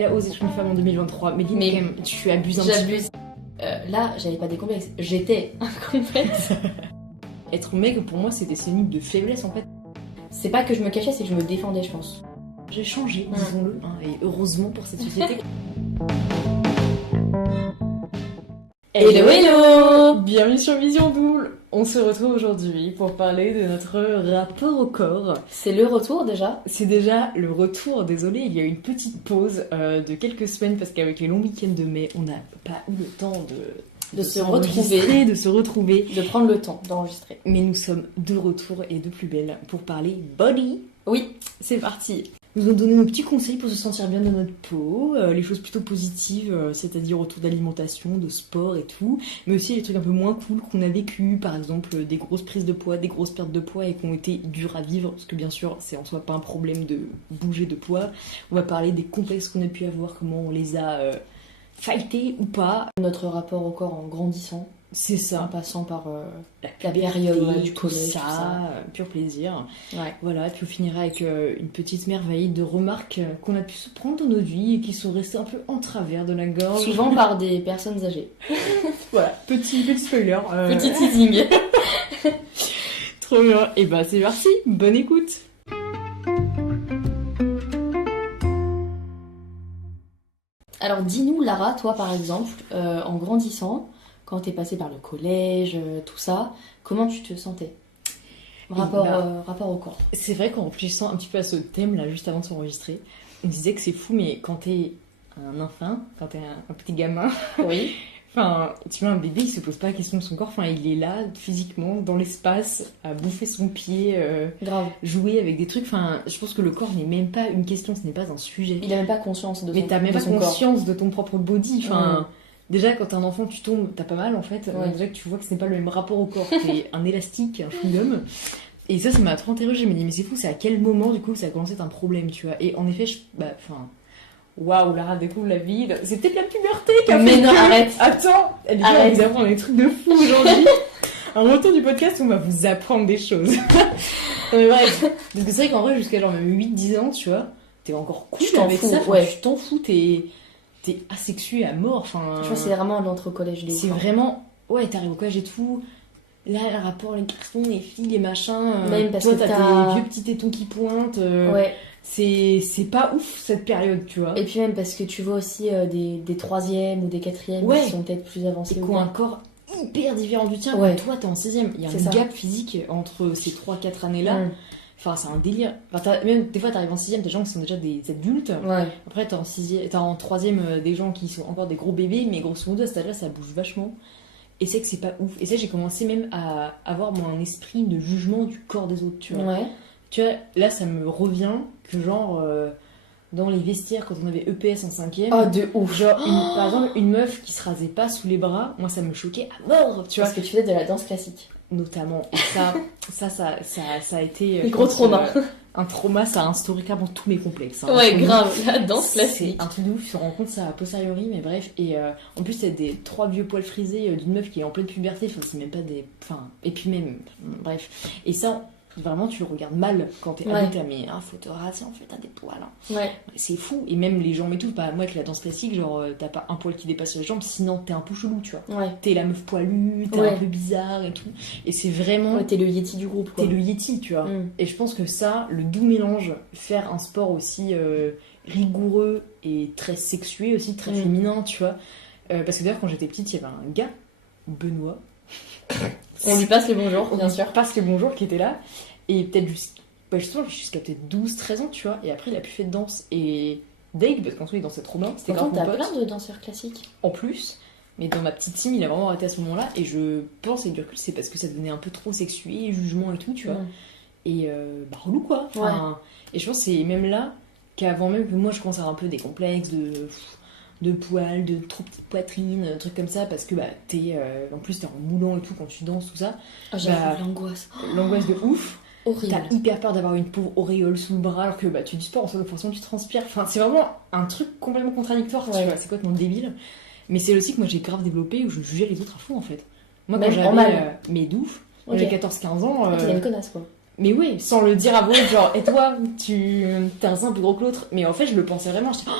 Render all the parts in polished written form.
elle a osé être une femme en 2023. Mais Mais quand même, tu abuses un petit J'abuse. Là, j'avais pas des complexes. J'étais un complexe. peu. Être mec, pour moi, c'était synonyme de faiblesse en fait. C'est pas que je me cachais, c'est que je me défendais, je pense. J'ai changé, disons-le, hein, et heureusement pour cette société. Hello, hello. Bienvenue sur Vision Double. On se retrouve aujourd'hui pour parler de notre rapport au corps. C'est le retour déjà. C'est déjà le retour, désolé, il y a eu une petite pause de quelques semaines parce qu'avec les longs week-ends de mai, on n'a pas eu le temps De se s'enregistrer, de se retrouver. De prendre le temps d'enregistrer. Mais nous sommes de retour et de plus belle pour parler body. Oui. C'est parti. Nous allons donner nos petits conseils pour se sentir bien dans notre peau, les choses plutôt positives, c'est-à-dire autour d'alimentation, de sport et tout, mais aussi les trucs un peu moins cool qu'on a vécu, par exemple des grosses prises de poids, des grosses pertes de poids et qui ont été dures à vivre, parce que bien sûr c'est en soi pas un problème de bouger de poids. On va parler des complexes qu'on a pu avoir, comment on les a fightés ou pas. Notre rapport au corps en grandissant, C'est en ça. passant par la puberté, période du tout collège, tout ça. pur plaisir. Ouais. Voilà, et puis on finira avec une petite merveille de remarques qu'on a pu se prendre dans notre vie et qui sont restées un peu en travers de la gorge. Souvent par des personnes âgées. Voilà, petit spoiler. Petit teasing. Trop bien. Et bah c'est parti, bonne écoute. Alors dis-nous, Lara, toi par exemple, en grandissant, quand t'es passée par le collège, tout ça, comment tu te sentais? Rapport au corps. C'est vrai qu'en réfléchissant un petit peu à ce thème là, juste avant de s'enregistrer, on disait que c'est fou, mais quand t'es un enfant, quand t'es un petit gamin, Oui. enfin, tu vois, un bébé, il se pose pas la question de son corps, enfin, il est là, physiquement, dans l'espace, à bouffer son pied, Grave. jouer avec des trucs, enfin, je pense que le corps n'est même pas une question, ce n'est pas un sujet. Il a même pas conscience de Mais t'as même de pas son corps. conscience de ton propre body, enfin... Déjà, quand t'es un enfant, tu tombes, t'as pas mal en fait. Ouais. Déjà que tu vois que ce n'est pas le même rapport au corps. T'es un élastique, un chewing-gum. Et ça m'a trop interrogée. Je me dis, mais c'est fou, c'est à quel moment du coup ça a commencé à être un problème, tu vois. Et en effet, waouh, Lara découvre la vie. C'est peut-être la puberté qui a Mais fait non, que- arrête. Attends, elle est Arrête. vous apprendre des trucs de fou aujourd'hui. Un retour du podcast où on va vous apprendre des choses. Non, mais bref. Parce que c'est vrai qu'en vrai, jusqu'à genre même 8-10 ans, tu vois, t'es encore cool Tu t'en avec fous, ça. Enfin, ouais. tu t'en fous, t'es asexué à mort. Enfin, Je vois, c'est vraiment l'entre-collège de ouf. c'est vraiment... Ouais, t'arrives au collège et tout. Là, le rapport, les garçons, les filles, les machins. Même parce toi, que t'as t'as- tes vieux petits tétons qui pointent. Ouais. C'est pas ouf, cette période, tu vois. Et puis même parce que tu vois aussi des troisièmes ou des quatrièmes Ouais. qui sont peut-être plus avancés. Et ou qui ont un pas. corps hyper différent du tien. Ouais. Toi, t'es en 6ème. Il y a C'est un ça. gap physique entre ces 3-4 années-là. Mm. Enfin, c'est un délire. Enfin, même des fois, t'arrives en 6ème, des gens qui sont déjà des adultes. Ouais. Après, t'as en 3ème des gens qui sont encore des gros bébés, mais grosso modo, à cet âge-là, ça bouge vachement. Et c'est que c'est pas ouf. Et ça, j'ai commencé même à avoir un esprit de jugement du corps des autres, tu vois. Ouais. Tu vois, là, ça me revient que genre, dans les vestiaires, quand on avait EPS en 5ème, Oh, de ouf. genre, par exemple, une meuf qui se rasait pas sous les bras, moi, ça me choquait à mort, tu vois. Parce que tu fais de la danse classique. Notamment. Et ça a été... Gros trauma. Un trauma, ça a instauré clairement tous mes complexes. Hein. Ouais, Vraiment. grave. La danse C'est classique. un truc de ouf, tu te rends compte ça a posteriori, mais bref. Et en plus, c'est des 3 vieux poils frisés d'une meuf qui est en pleine puberté, enfin, c'est même pas des. Enfin, et puis même. Bref. Et ça, vraiment, tu le regardes mal quand t'es Ouais. adulte, mais faut te raser, en fait, t'as des poils. Hein. Ouais. C'est fou. Et même les jambes et tout, bah, moi, avec la danse classique, genre, t'as pas un poil qui dépasse les jambes, sinon t'es un peu chelou, tu vois. Ouais. T'es la meuf poilue, t'es Ouais. un peu bizarre et tout. Et c'est vraiment. Ouais, t'es le Yeti du groupe, quoi. T'es le Yeti, tu vois. Mm. Et je pense que ça, le doux mélange, faire un sport aussi rigoureux et très sexué aussi, très féminin, tu vois. Parce que d'ailleurs, quand j'étais petite, il y avait un gars, Benoît. On lui passe le bonjour, bien sûr. Parce que bonjour, qui était là. Et peut-être jusqu'à peut-être 12-13 ans, tu vois. Et après, il a plus fait de danse. Et Dave, parce qu'en soi, il dansait trop bien. C'était grave Pourtant, mon t'as pote. plein de danseurs classiques. En plus. Mais dans ma petite team, il a vraiment arrêté à ce moment-là. Et je pense, avec du recul, c'est parce que ça devenait un peu trop sexué, jugement et tout, tu vois. Mm. Et relou quoi. Enfin, et je pense que c'est même là qu'avant même que moi je commence à avoir un peu des complexes de poils, de trop petite poitrine, trucs comme ça, parce que en plus t'es en moulant et tout quand tu danses, tout ça. Ah, j'avoue, l'angoisse. L'angoisse de ouf. Horrible. T'as hyper peur d'avoir une pauvre auréole sous le bras alors que tu dis sport, en soi, forcément tu transpires. Enfin, c'est vraiment un truc complètement contradictoire, tu Ouais. vois, c'est complètement débile. Mais c'est aussi que moi j'ai grave développé où je jugeais les autres à fond en fait. Moi quand Même j'avais en mal. mes doufs, Ok. j'ai 14-15 ans. Ah, t'es une connasse, quoi. Mais oui, sans le dire à voix haute, genre, et toi, t'es un sein plus gros que l'autre. Mais en fait, je le pensais vraiment. J'étais,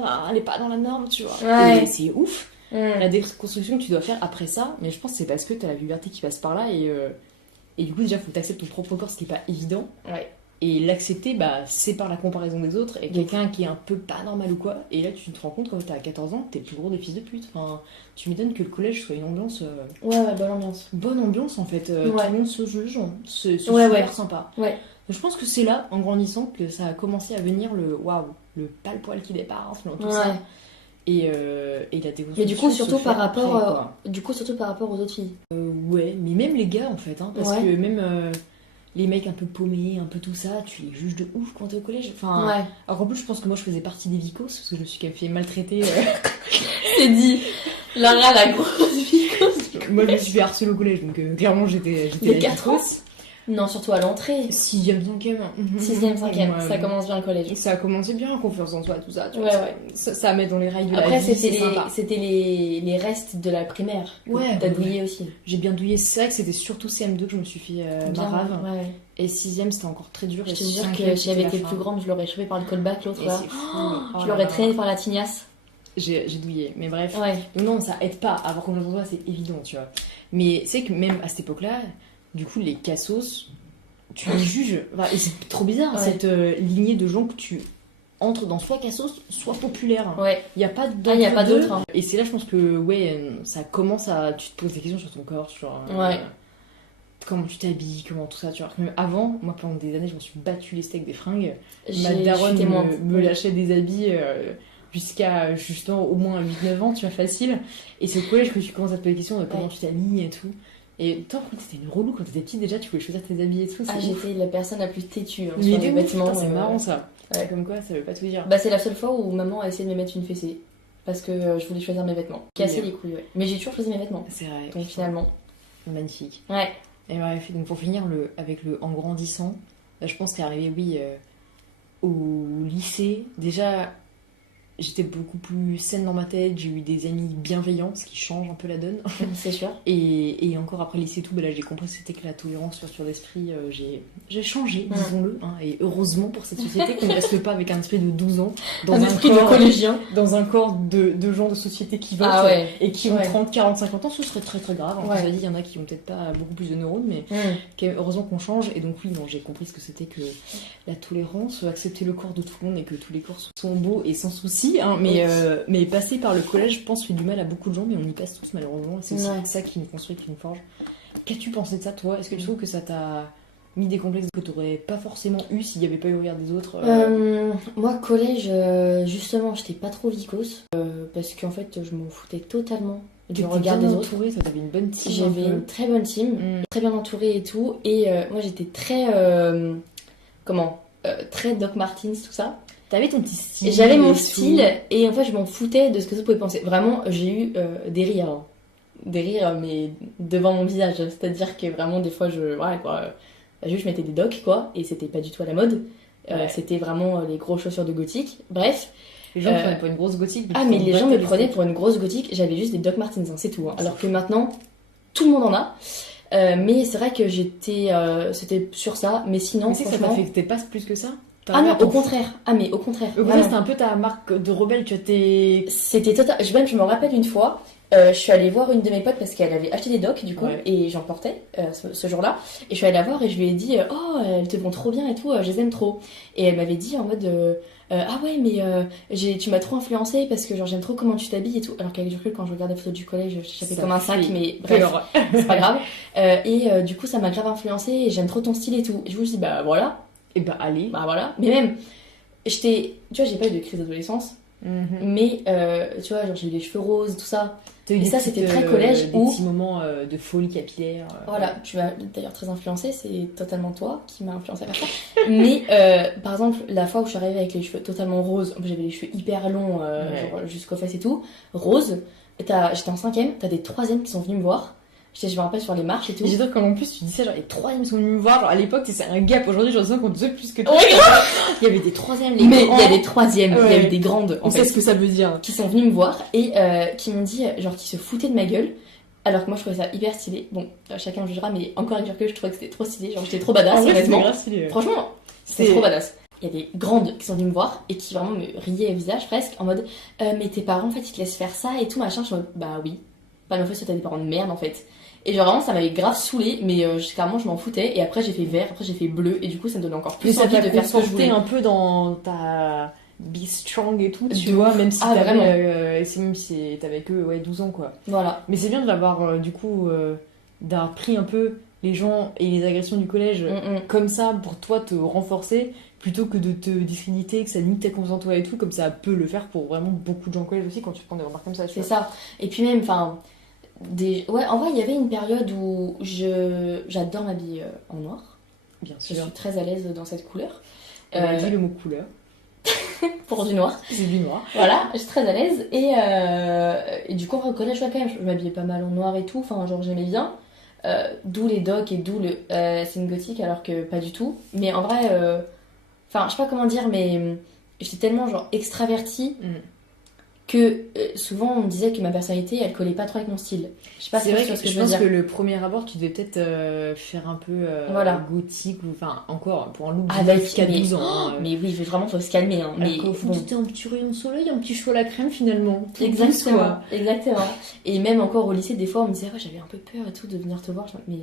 voilà, elle est pas dans la norme, tu vois. Ouais. Et c'est ouf. La déconstruction que tu dois faire après ça, mais je pense que c'est parce que t'as la puberté qui passe par là et du coup déjà faut que t'acceptes ton propre corps, ce qui est pas évident. Ouais. Et l'accepter, c'est par la comparaison des autres et quelqu'un qui est un peu pas normal ou quoi. Et là tu te rends compte quand t'as 14 ans, t'es plus gros des fils de pute. Enfin, tu m'étonnes que le collège soit une ambiance. Ouais, bonne ambiance. Bonne ambiance en fait. Tout le monde se juge, c'est super sympa. Ouais. Je pense que c'est là, en grandissant, que ça a commencé à venir le waouh, le pâle poil qui dépasse, tout ça. Et la déconstruction. Mais du coup, surtout se par fait rapport, après, surtout par rapport aux autres filles. ouais, mais même les gars en fait, hein, parce que même les mecs un peu paumés, un peu tout ça, tu les juges de ouf quand t'es au collège. Enfin, Ouais. alors qu'en plus, je pense que moi je faisais partie des vicos, parce que je me suis quand même fait maltraiter. C'est dit. Lara, la grosse vicose. Moi je me suis fait harceler au collège, donc clairement j'étais Les la 4 ans. vicose. Non, surtout à l'entrée. 6ème, 5ème. 6ème, 5ème, Ouais, ça commence bien le collège. Ça a commencé bien, confiance en soi, tout ça. Tu Ouais, vois, ouais. Ça met dans les rails de Après, la vie, c'était c'est sympa. les restes de la primaire. Ouais, T'as ouais. douillé aussi. J'ai bien douillé. C'est vrai que c'était surtout CM2 que je me suis fait Bien, marave. ouais. Et 6ème, c'était encore très dur. Je Et te jure 5e, que si j'avais c'était été la plus fin. grande, je l'aurais chopé par le callback l'autre Et là. c'est fou. Je l'aurais traîné par la tignasse. J'ai douillé. Mais bref. Ouais. Donc non, ça aide pas. Avoir confiance en soi, c'est évident, tu vois. Mais c'est que même à cette époque-là, du coup, les cassos, tu les juges. Enfin, et c'est trop bizarre, Ouais. cette lignée de gens que tu entres dans soit cassos, soit populaire. Ouais. Il n'y a pas Ah, y a pas d'entre-deux. d'autre, hein. Et c'est là, je pense que, ça commence à. Tu te poses des questions sur ton corps, sur. Ouais. Comment tu t'habilles, comment tout ça, tu vois. Même avant, moi pendant des années, je me suis battu les steaks des fringues. Ma Je suis daronne témoin. me lâchait des habits jusqu'à justement au moins 8-9 ans, tu vois, facile. Et c'est au collège que tu commences à te poser des questions de comment tu t'habilles et tout. Et toi, en fait, c'était une relou quand t'étais petite déjà, tu pouvais choisir tes habits et tout. Ah, c'est ouf. j'étais la personne la plus têtue hein, Mais sur de les ouf, vêtements. putain, c'est marrant ça. Ouais. Comme quoi, ça veut pas tout dire. Bah, c'est la seule fois où maman a essayé de me mettre une fessée. Parce que je voulais choisir mes vêtements. Casser les couilles, ouais. Mais j'ai toujours choisi mes vêtements. C'est vrai. Donc finalement. Magnifique. Ouais. Et bref, donc pour finir avec le en grandissant, je pense que c'est arrivé, oui, au lycée. Déjà, j'étais beaucoup plus saine dans ma tête, j'ai eu des amis bienveillants, ce qui change un peu la donne. C'est sûr. Et encore après le lycée et tout, là j'ai compris que c'était que la tolérance, l'ouverture d'esprit, j'ai changé, disons-le. Hein, et heureusement pour cette société qu'on ne reste pas avec un esprit de 12 ans dans un esprit corps, de collégien. dans un corps de gens de société qui votent Ah ouais. et qui ont Ouais. 30, 40, 50 ans, ce serait très très grave. En Ouais. plus, il y en a qui ont peut-être pas beaucoup plus de neurones, mais heureusement qu'on change. Et donc oui, non, j'ai compris ce que c'était que la tolérance, accepter le corps de tout le monde et que tous les corps sont beaux et sans souci. Hein, mais passer par le collège, je pense, fait du mal à beaucoup de gens, mais on y passe tous malheureusement. Et c'est aussi ça qui nous construit, qui nous forge. Qu'as-tu pensé de ça, toi? Est-ce que tu trouves que ça t'a mis des complexes que t'aurais pas forcément eu s'il y avait pas eu le regard des autres Moi, collège, justement, j'étais pas trop vicose. Parce qu'en fait, je m'en foutais totalement du regard des autres. Entourée, ça t'avait une bonne team. J'avais une très bonne team, très bien entourée et tout. Et moi, j'étais très. Très Doc Martens, tout ça. T'avais ton petit style. J'avais mon style et en fait, je m'en foutais de ce que ça pouvait penser. Vraiment, j'ai eu des rires. Hein. Des rires, mais devant mon visage. C'est-à-dire que vraiment, des fois, juste, je mettais des docs, quoi, et c'était pas du tout à la mode. C'était vraiment les grosses chaussures de gothique. Bref. Les gens me prenaient pour une grosse gothique. Mais les gens me prenaient pour une grosse gothique. J'avais juste des Doc Martens, hein, c'est tout. Hein. Alors que maintenant, tout le monde en a. Mais c'est vrai que c'était sur ça. Mais sinon, mais c'est franchement... que ça t'affectait pas plus que ça? Ah non, au contraire. Ah mais au contraire. Au contraire, c'était un peu ta marque de rebelle, tu vois, C'était total. Je me rappelle une fois, je suis allée voir une de mes potes parce qu'elle avait acheté des docs du coup et j'en portais ce jour-là. Et je suis allée la voir et je lui ai dit oh elles te vont trop bien et tout, je les aime trop. Et elle m'avait dit en mode ah ouais mais tu m'as trop influencée parce que genre j'aime trop comment tu t'habilles et tout. Alors qu'avec du recul quand je regarde les photos du collège j'échappais comme un sac mais bref c'est pas grave. Du coup ça m'a grave influencée et j'aime trop ton style et tout. Et je me suis dit bah voilà. Et bah allez. Bah voilà. Mais même tu vois j'ai pas eu de crise d'adolescence. Mais tu vois genre j'ai eu les cheveux roses tout ça et ça c'était très collège des petits moments de folie capillaire voilà tu m'as d'ailleurs très influencée, c'est totalement toi qui m'as influencée à faire ça. Mais par exemple la fois où je suis arrivée avec les cheveux totalement roses, j'avais les cheveux hyper longs genre jusqu'aux fesses et tout rose, j'étais en 5ème, t'as des 3ème qui sont venus me voir. Je me rappelle sur les marches et tout. J'adore quand en plus tu dis ça, genre les 3ème sont venus me voir. Genre à l'époque c'est un gap, aujourd'hui je ressens qu'on te sait plus que toi. Il y avait des 3ème, les mais grands. Il y a des 3ème, il y a eu des grandes. On sait ce que ça veut dire. Qui sont venus me voir et qui m'ont dit, genre qui se foutaient de ma gueule. Alors que moi je trouvais ça hyper stylé. Bon, chacun jugera, mais encore avec du recul, je trouvais que c'était trop stylé. Genre j'étais trop badass, honnêtement. Grave stylé, Franchement, c'était trop badass. il y a des grandes qui sont venues me voir et qui vraiment me riaient au visage presque, en mode mais tes parents, en fait, ils te laissent faire ça et tout, machin. Je suis en mode, bah oui. Bah, mais en fait, t'as des parents de merde, en fait. Et genre, vraiment, ça m'avait grave saoulée, mais carrément, je m'en foutais. Et après, j'ai fait vert, après, j'ai fait bleu, et du coup, ça me donnait encore plus envie de faire ce que je voulais. un peu dans ta be strong et tout, tu vois, même si même si t'avais que 12 ans, quoi. Voilà. Mais c'est bien de l'avoir, du coup, d'avoir pris un peu les gens et les agressions du collège comme ça pour toi te renforcer, plutôt que de te discréditer, que ça limite ta confiance en toi et tout, comme ça peut le faire pour vraiment beaucoup de gens au collège aussi quand tu prends des remarques comme ça. C'est ça. Et puis même, enfin, ouais, en vrai, il y avait une période où j'adore m'habiller en noir. Bien sûr. Je suis très à l'aise dans cette couleur. On a dit le mot couleur. Pour du noir. C'est du noir. Voilà, je suis très à l'aise. Et du coup, au collège, ouais, quand même, je m'habillais pas mal en noir et tout. Enfin, genre, j'aimais bien. D'où les docks et d'où le c'est une gothique, alors que pas du tout. Mais en vrai, enfin, je sais pas comment dire, mais j'étais tellement genre extravertie que souvent on me disait que ma personnalité elle collait pas trop avec mon style. Je sais pas si c'est vrai ce que que je je veux pense dire. que le premier abord tu devais peut-être faire un peu gothique ou enfin encore pour un look avec 12 ans. Mais oui, vraiment faut se calmer hein. Mais faut bon. Un petit rayon soleil, un petit cheveu à la crème finalement. Exactement. Et même encore au lycée des fois on me disait j'avais un peu peur et tout de venir te voir mais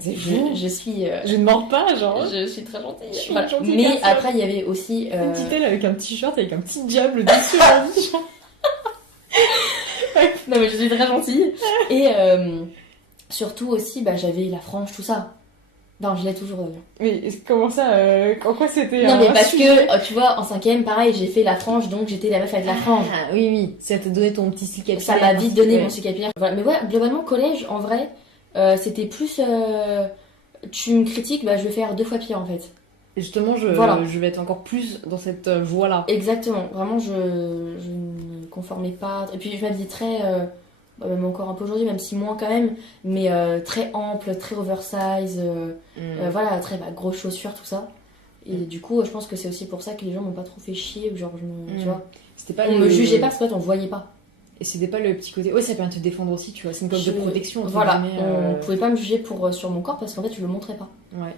c'est fou. Je suis je ne mords pas genre. Je suis très gentille. Je suis gentille mais après il y avait aussi une petite aile avec un t-shirt avec un petit diable dessus. Non mais je suis très gentille. Et surtout aussi j'avais la frange tout ça. Non, je l'ai toujours d'ailleurs. Mais comment ça en quoi c'était Non mais parce que tu vois en 5ème pareil j'ai fait la frange donc j'étais la meuf avec la frange. Ah oui ça t'a donné ton petit cil capillaire. Ça m'a vite donné mon cil capillaire. Voilà. Mais ouais globalement collège en vrai c'était plus tu me critiques je vais faire 2 fois pire en fait. Et justement je vais être encore plus dans cette voie là. Exactement, vraiment je ne me conformais pas. Et puis je m'habillais très même encore un peu aujourd'hui, même si moins quand même, mais très ample, très oversize, voilà, très grosses chaussures, tout ça. Et du coup, je pense que c'est aussi pour ça que les gens m'ont pas trop fait chier, genre, tu vois. On me jugeait pas parce qu'en fait, on voyait pas. Et c'était pas le petit côté. Ouais, ça permet de te défendre aussi, tu vois, c'est une cause de protection. Voilà, on pouvait pas me juger sur mon corps parce qu'en fait, je le montrais pas. Ouais.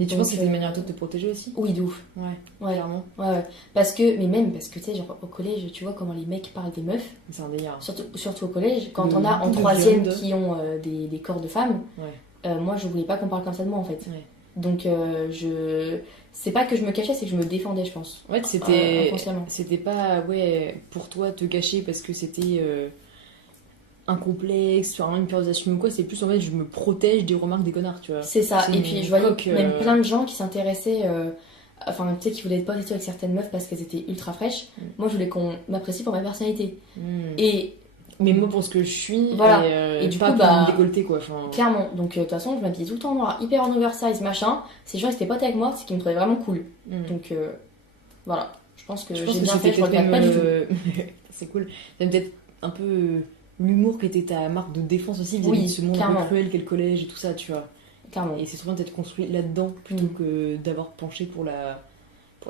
Et tu penses que c'était une manière de te protéger aussi? Oui, de ouf. Ouais, clairement. Ouais. Parce que tu sais, genre au collège, tu vois comment les mecs parlent des meufs. C'est un délire. Surtout au collège, quand on a en 3ème qui ont des corps de femmes, moi je voulais pas qu'on parle comme ça de moi en fait. Ouais. Donc c'est pas que je me cachais, c'est que je me défendais, je pense. En fait, c'était pas pour toi te cacher parce que c'était un complexe, une peur d'assumer ou quoi, c'est plus en fait je me protège des remarques des connards, tu vois. C'est ça, et puis je voyais même plein de gens qui s'intéressaient, enfin tu sais, qui voulaient être potes avec certaines meufs parce qu'elles étaient ultra fraîches. Moi je voulais qu'on m'apprécie pour ma personnalité. Mais moi pour ce que je suis, voilà. Et du pas coup, pour me décolleter quoi. Clairement, donc de toute façon je m'habillais tout le temps en noir, hyper en oversize, machin. Si les gens étaient potes avec moi, c'est qu'ils me trouvaient vraiment cool. Donc voilà, je pense que j'ai bien fait, je regrette pas du tout. C'est cool. T'aimes peut-être un peu l'humour qui était ta marque de défense aussi vis-à-vis de ce monde un peu cruel qu'est le collège et tout ça, tu vois. Clairement. Et c'est souvent d'être construit là-dedans plutôt que d'avoir penché pour la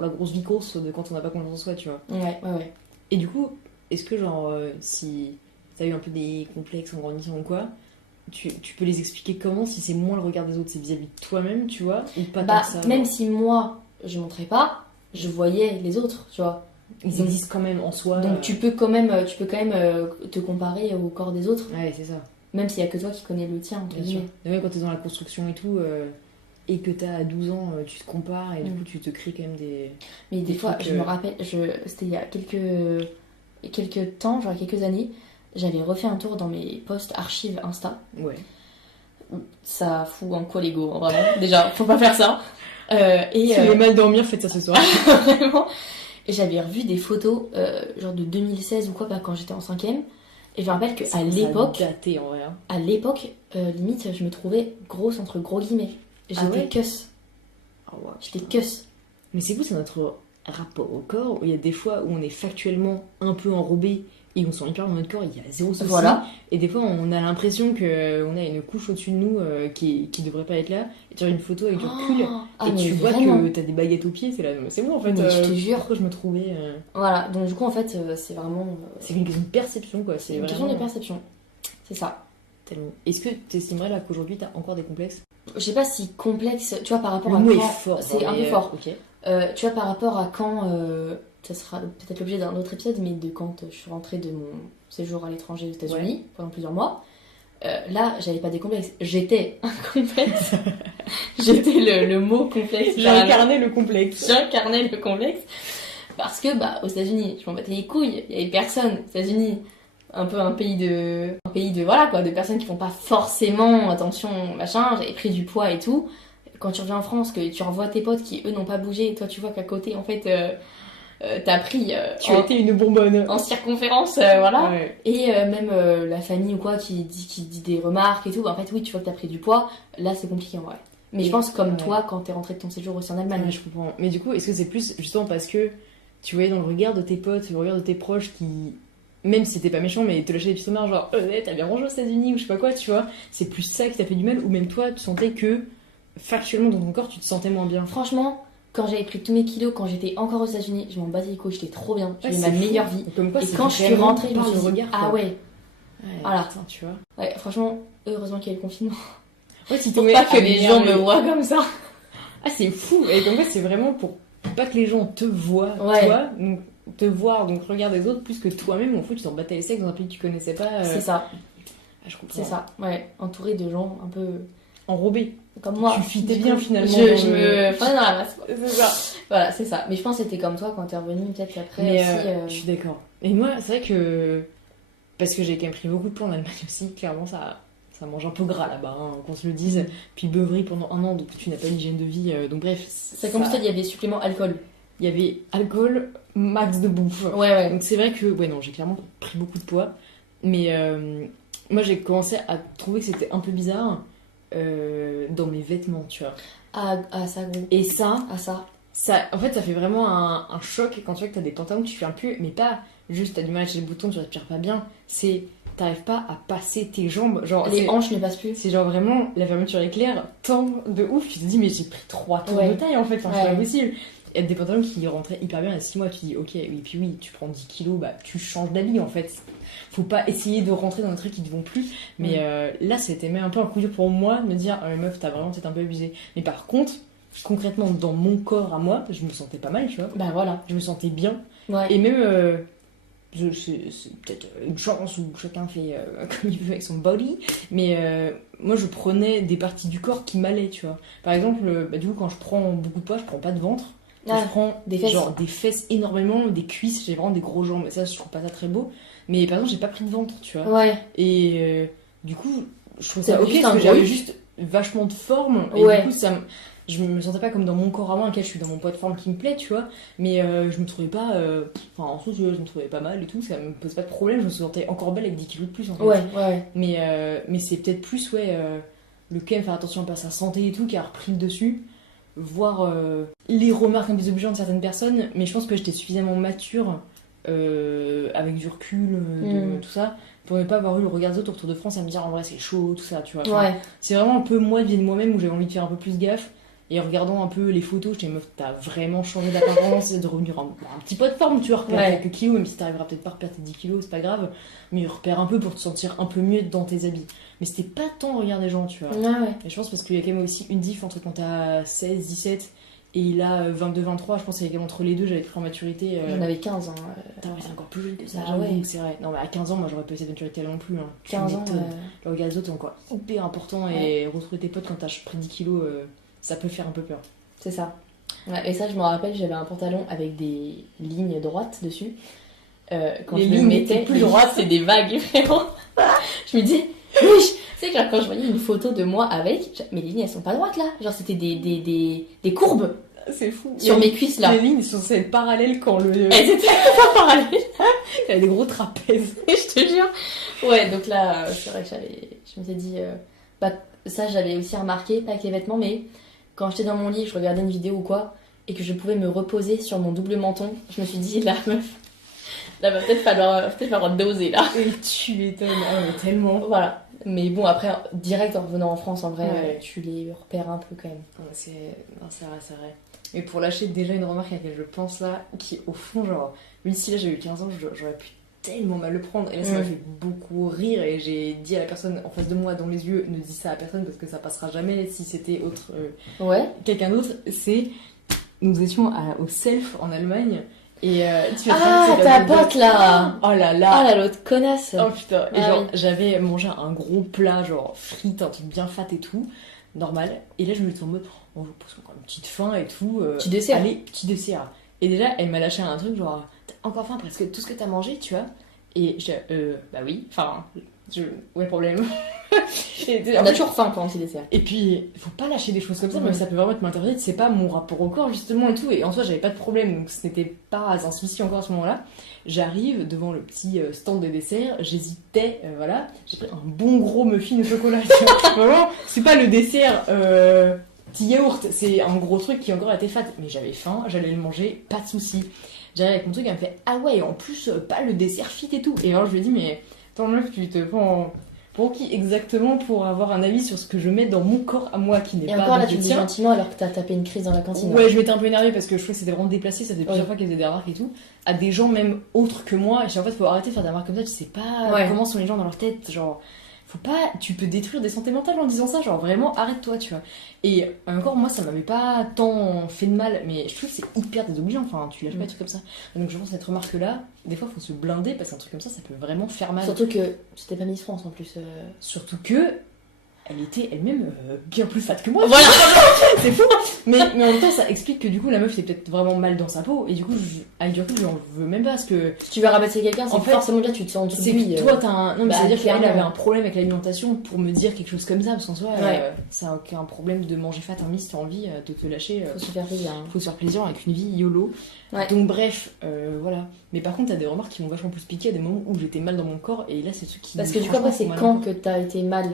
grosse vie course de quand on n'a pas confiance en soi, tu vois. Ouais. Et du coup, est-ce que genre si t'as eu un peu des complexes en grandissant ou quoi, tu peux les expliquer comment, si c'est moins le regard des autres, c'est vis-à-vis de toi-même, tu vois, ou pas tant que ça, même si moi je montrais pas, je voyais les autres, tu vois. Ils existent quand même en soi. Donc tu peux quand même te comparer au corps des autres. Ouais, c'est ça. Même s'il y a que toi qui connais le tien, entre guillemets. Même quand t'es dans la construction et tout, et que t'as 12 ans, tu te compares et du coup tu te crées quand même des. Mais des fois, je me rappelle, c'était il y a quelques temps, genre quelques années, j'avais refait un tour dans mes posts archives Insta. Ouais. Ça fout en quoi l'ego, vraiment. Déjà, faut pas faire ça. Si vous voulez mal dormir, faites ça ce soir. Vraiment. Et j'avais revu des photos genre de 2016 ou quoi, quand j'étais en 5ème. Et je me rappelle qu'à l'époque, daté, en vrai, hein. À l'époque, limite, je me trouvais grosse entre gros guillemets. J'étais cuss. J'étais cuss. Mais c'est vous, c'est notre rapport au corps, où il y a des fois où on est factuellement un peu enrobé et on sent hyper dans notre corps, il y a zéro souci. Voilà. Et des fois, on a l'impression qu'on a une couche au-dessus de nous qui devrait pas être là. Et tu as une photo avec du recul et tu vois que t'as des baguettes aux pieds, c'est là, c'est moi en fait. Mais je te jure. Pourquoi je me trouvais. Voilà, donc du coup, en fait, c'est vraiment. C'est une question de perception quoi. C'est une question de perception. C'est ça. Tellement. Est-ce que tu estimerais là qu'aujourd'hui t'as encore des complexes? Je sais pas si complexe, tu vois, par rapport à le mot quand. est fort. C'est un peu fort. Okay. Tu vois, par rapport à quand, ça sera peut-être l'objet d'un autre épisode, mais de quand je suis rentrée de mon séjour à l'étranger aux États-Unis pendant plusieurs mois. Là, j'avais pas des complexes, j'étais un complexe. J'étais le mot complexe. J'ai incarné le complexe. J'incarnais le complexe. Parce que, aux États-Unis, je m'en battais les couilles, il y avait personne. Aux États-Unis, un peu un pays de voilà quoi, de personnes qui font pas forcément attention, machin. J'avais pris du poids et tout. Quand tu reviens en France, que tu revois tes potes qui eux n'ont pas bougé, et toi tu vois qu'à côté, en fait, t'as pris. Tu étais une bonbonne. En circonférence, voilà. Ouais. Et même la famille ou quoi qui dit des remarques et tout, en fait, oui, tu vois que t'as pris du poids. Là, c'est compliqué en vrai. Mais je pense comme toi quand t'es rentré de ton séjour aussi en Allemagne. Ouais, je comprends. Mais du coup, est-ce que c'est plus justement parce que tu voyais dans le regard de tes potes, le regard de tes proches qui, même si t'es pas méchant, mais te lâchaient des petits remarques genre t'as bien rangé aux États-Unis ou je sais pas quoi, tu vois, c'est plus ça qui t'a fait du mal ou même toi tu sentais que factuellement dans ton corps tu te sentais moins bien? Franchement, quand j'avais pris tous mes kilos, quand j'étais encore aux États-Unis, je m'en battais les couilles, j'étais trop bien, j'avais ma meilleure vie. Comme quoi, et quand je suis rentrée, je me suis dit, regard, ah ouais, voilà, putain, tu vois. Ouais, franchement, heureusement qu'il y a le confinement. Ouais, si Pour pas que les gens me voient comme ça. Ah, c'est fou. Et comme ça, c'est vraiment pour pas que les gens te voient, toi, donc te voir, donc regarder les autres, plus que toi-même, en fait, tu t'en battais les steaks dans un pays que tu connaissais pas. C'est ça. Ah, je comprends. C'est ça, ouais. Entouré de gens un peu enrobés. Comme moi. Tu fitais bien finalement. Je me prenais dans la masse. C'est ça. Voilà, c'est ça. Mais je pense que c'était comme toi quand t'es revenu, peut-être après mais aussi. Je suis d'accord. Et moi, c'est vrai que. Parce que j'ai quand même pris beaucoup de poids en Allemagne aussi, clairement, ça mange un peu gras là-bas, hein, qu'on se le dise. Puis beuverie pendant 1 an, donc tu n'as pas une hygiène de vie. Donc bref. C'est comme ça, il y avait supplément alcool. Il y avait alcool, max de bouffe. Ouais. Donc c'est vrai que, ouais, non, j'ai clairement pris beaucoup de poids. Mais moi, j'ai commencé à trouver que c'était un peu bizarre dans mes vêtements, tu vois. Ah, ça, gros. Et ça, en fait, ça fait vraiment un choc quand tu vois que t'as des pantalons que tu fais un peu, mais pas juste t'as du mal à acheter les boutons, tu respires pas bien. C'est t'arrives pas à passer tes jambes. Genre, les hanches ne passent plus. C'est genre vraiment la fermeture éclair tend de ouf. Tu te dis, mais j'ai pris 3 tours de taille en fait, enfin, c'est pas possible. Il y a des pantalons qui rentraient hyper bien à 6 mois. Tu dis, ok, oui, puis oui, tu prends 10 kilos, bah tu changes d'habit en fait. Faut pas essayer de rentrer dans des trucs qui te vont plus. Mais là, c'était même un peu un coup dur pour moi de me dire, meuf, t'as vraiment peut-être un peu abusé. Mais par contre, concrètement, dans mon corps à moi, je me sentais pas mal, tu vois. Bah voilà. Je me sentais bien. Ouais. Et même. C'est peut-être une chance où chacun fait comme il veut avec son body, mais moi je prenais des parties du corps qui m'allaient, tu vois. Par exemple, du coup, quand je prends beaucoup de poids, je prends pas de ventre, je prends des fesses. Genre des fesses énormément, des cuisses, j'ai vraiment des gros jambes, et ça je trouve pas ça très beau. Mais par exemple, j'ai pas pris de ventre, tu vois. Ouais. Et du coup, je trouve ça ok juste parce que j'avais juste vachement de forme, et du coup, je me sentais pas comme dans mon corps à moi, je suis dans mon poids de forme qui me plaît, tu vois, mais je me trouvais pas, en soi, je me trouvais pas mal et tout, ça me pose pas de problème, je me sentais encore belle avec 10 kilos de plus en fait. Ouais. Mais c'est peut-être plus, le quand même faire attention à sa santé et tout qui a repris le dessus, voir les remarques un peu désobligeantes de certaines personnes, mais je pense que j'étais suffisamment mature, avec du recul, de tout ça, pour ne pas avoir eu le regard des autres autour de France à me dire en vrai c'est chaud, tout ça, tu vois. Enfin, c'est vraiment un peu moi de moi-même où j'avais envie de faire un peu plus gaffe. Et en regardant un peu les photos, j'étais meuf, t'as vraiment changé d'apparence, de revenir un petit peu de forme, tu vois, repère quelques kilos, même si t'arriveras peut-être pas à reperdre tes 10 kilos, c'est pas grave, mais repère un peu pour te sentir un peu mieux dans tes habits. Mais c'était pas tant regard des gens, tu vois. Et je pense parce qu'il y a quand même aussi une diff entre quand t'as 16, 17 et il a 22, 23, je pense qu'il y a quand même entre les deux, j'avais pris en maturité. J'en avais 15 ans. C'est encore plus jeune que ça, c'est vrai. Non, mais à 15 ans, moi j'aurais pas eu cette maturité là non plus. 15 ans. Le regard des autres est encore hyper important et retrouver tes potes quand t'as pris 10 kilos, ça peut faire un peu peur. C'est ça. Ouais, et ça, je me rappelle, j'avais un pantalon avec des lignes droites dessus. Quand je le mettais, plus droite, c'est des vagues, vraiment. Je me dis, tu sais, genre, quand je voyais une photo de moi avec, mes lignes, elles sont pas droites là. Genre, c'était des courbes. C'est fou. Sur mes cuisses là. Les lignes sont censées être parallèles quand le. Elles étaient pas parallèles. Il y avait des gros trapèzes. Je te jure. Ouais, donc là, c'est vrai que je m'étais dit, ça, j'avais aussi remarqué, pas avec les vêtements, mais. Quand j'étais dans mon lit, je regardais une vidéo ou quoi, et que je pouvais me reposer sur mon double menton, je me suis dit, là, meuf, là, va peut-être falloir doser, là. Et tu m'étonnes, tellement. Voilà. Mais bon, après, direct en revenant en France, en vrai, tu les repères un peu quand même. C'est vrai. Mais pour lâcher déjà une remarque à laquelle je pense là, qui au fond, genre, même si là j'ai eu 15 ans, j'aurais pu tellement mal le prendre, et là ça m'a fait beaucoup rire, et j'ai dit à la personne en face de moi dans les yeux, ne dis ça à personne parce que ça passera jamais si c'était autre quelqu'un d'autre, c'est nous étions au Self en Allemagne. Et tu vas Ah, ta pote là. Oh là Ah là. là, l'autre connasse. Oh putain. Et Ah genre, oui. j'avais mangé un gros plat, genre frites, un truc bien fat et tout, normal. Et là, je me suis en mode, on va poser encore une petite faim et tout. Petit dessert. Allez, petit dessert. Et déjà, elle m'a lâché un truc, genre, t'as encore faim presque tout ce que t'as mangé, tu vois. Et j'étais, bah oui, enfin, où est le problème? Et, On a toujours faim quand on dit dessert. et puis, faut pas lâcher des choses comme ça, mais ça peut vraiment être m'intervenir, c'est pas mon rapport au corps justement et tout. Et en soi, j'avais pas de problème, donc ce n'était pas un souci encore à ce moment-là. J'arrive devant le petit stand de dessert, j'hésitais, voilà. J'ai pris un bon gros muffin au chocolat, tu vois. Vraiment, c'est pas le dessert petit yaourt, c'est un gros truc qui encore était fat. Mais j'avais faim, j'allais le manger, pas de souci. J'arrive avec mon truc, elle me fait ah ouais, et en plus, pas le dessert fit et tout. Et alors je lui ai dit, mais attends, meuf, tu te prends. Pour qui exactement pour avoir un avis sur ce que je mets dans mon corps à moi qui n'est Et pas encore là, avec tu le le dis tien. gentiment alors que t'as tapé une crise dans la cantine. Ouais, je m'étais un peu énervée parce que je trouvais que c'était vraiment déplacé, ça faisait plusieurs Ouais. fois qu'elle faisait des remarques et tout, à des gens même autres que moi. Et en fait, faut arrêter de faire des remarques comme ça, tu sais pas Ouais. comment sont les gens dans leur tête. Genre, faut pas. Tu peux détruire des santé mentales en disant ça, genre vraiment arrête-toi, tu vois. Et encore, moi, ça m'avait pas tant fait de mal, mais je trouve que c'est hyper désobligeant, enfin, tu lâches pas des trucs comme ça. Donc je pense que cette remarque-là, des fois, faut se blinder parce qu'un truc comme ça peut vraiment faire mal. Surtout que c'était pas Miss France en plus. Surtout que. Elle était elle-même bien plus fat que moi. Voilà. C'est fou. Mais en même temps, ça explique que du coup, la meuf était peut-être vraiment mal dans sa peau. Et du coup, avec du recul, j'en veux même pas parce que. Si tu veux rabaisser quelqu'un, c'est En que fait, forcément bien tu te sens en dessous de C'est lui. que toi, t'as un. Non, mais bah, c'est-à-dire qu'elle clairement. avait un problème avec l'alimentation pour me dire quelque chose comme ça. Parce qu'en soi, Ouais. ça a aucun problème de manger fat, si t'as envie de te lâcher. Faut se faire plaisir. Hein. Faut se faire plaisir avec une vie YOLO. Ouais. Donc, bref, voilà. Mais par contre, t'as des remarques qui m'ont vachement plus piqué à des moments où j'étais mal dans mon corps. Et là, c'est ce qui. Parce que du coup, après, c'est quand que t'as été mal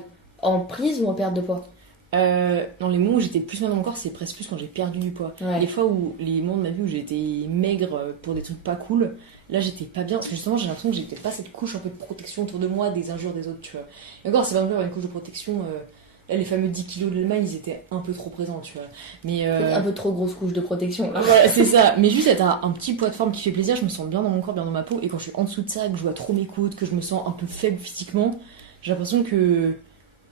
en prise ou en perte de poids? Dans les moments où j'étais plus mal dans mon corps, c'est presque plus quand j'ai perdu du poids. Ouais. Les fois où les moments de ma vie où j'ai été maigre pour des trucs pas cool, là j'étais pas bien parce que justement j'ai l'impression que j'ai peut-être pas cette couche un peu de protection autour de moi des injures des autres, tu vois. Et encore, c'est pas même une couche de protection. Là, les fameux 10 kilos de l'Allemagne, ils étaient un peu trop présents, tu vois. Mais Un peu trop grosse couche de protection là. voilà, c'est ça. Mais juste être un petit poids de forme qui fait plaisir, je me sens bien dans mon corps, bien dans ma peau. Et quand je suis en dessous de ça, que je vois trop mes côtes, que je me sens un peu faible physiquement, j'ai l'impression que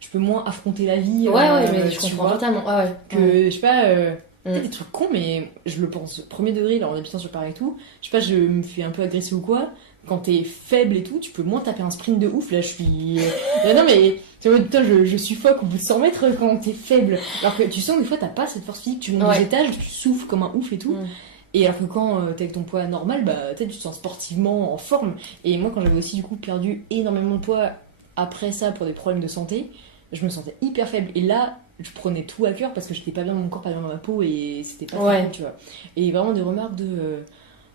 je peux moins affronter la vie. Ouais, mais je tu comprends vois. totalement. Ah ouais. Que je sais pas peut-être Mm. des trucs cons mais je le pense premier degré là en habitant sur Paris et tout, je sais pas, je me fais un peu agresser ou quoi, quand t'es faible et tout tu peux moins taper un sprint de ouf. Là je suis non mais tu vois, putain, je suffoque au bout de 100 mètres quand t'es faible, alors que tu sens des fois t'as pas cette force physique, tu montes Ouais. des étages, tu souffles comme un ouf et tout. Mm. Et alors que quand t'es avec ton poids normal, bah peut-être tu te sens sportivement en forme. Et moi quand j'avais aussi du coup perdu énormément de poids après ça pour des problèmes de santé, je me sentais hyper faible. Et là, je prenais tout à cœur parce que j'étais pas bien dans mon corps, pas bien dans ma peau et c'était pas Ouais. facile, tu vois. Et vraiment des remarques de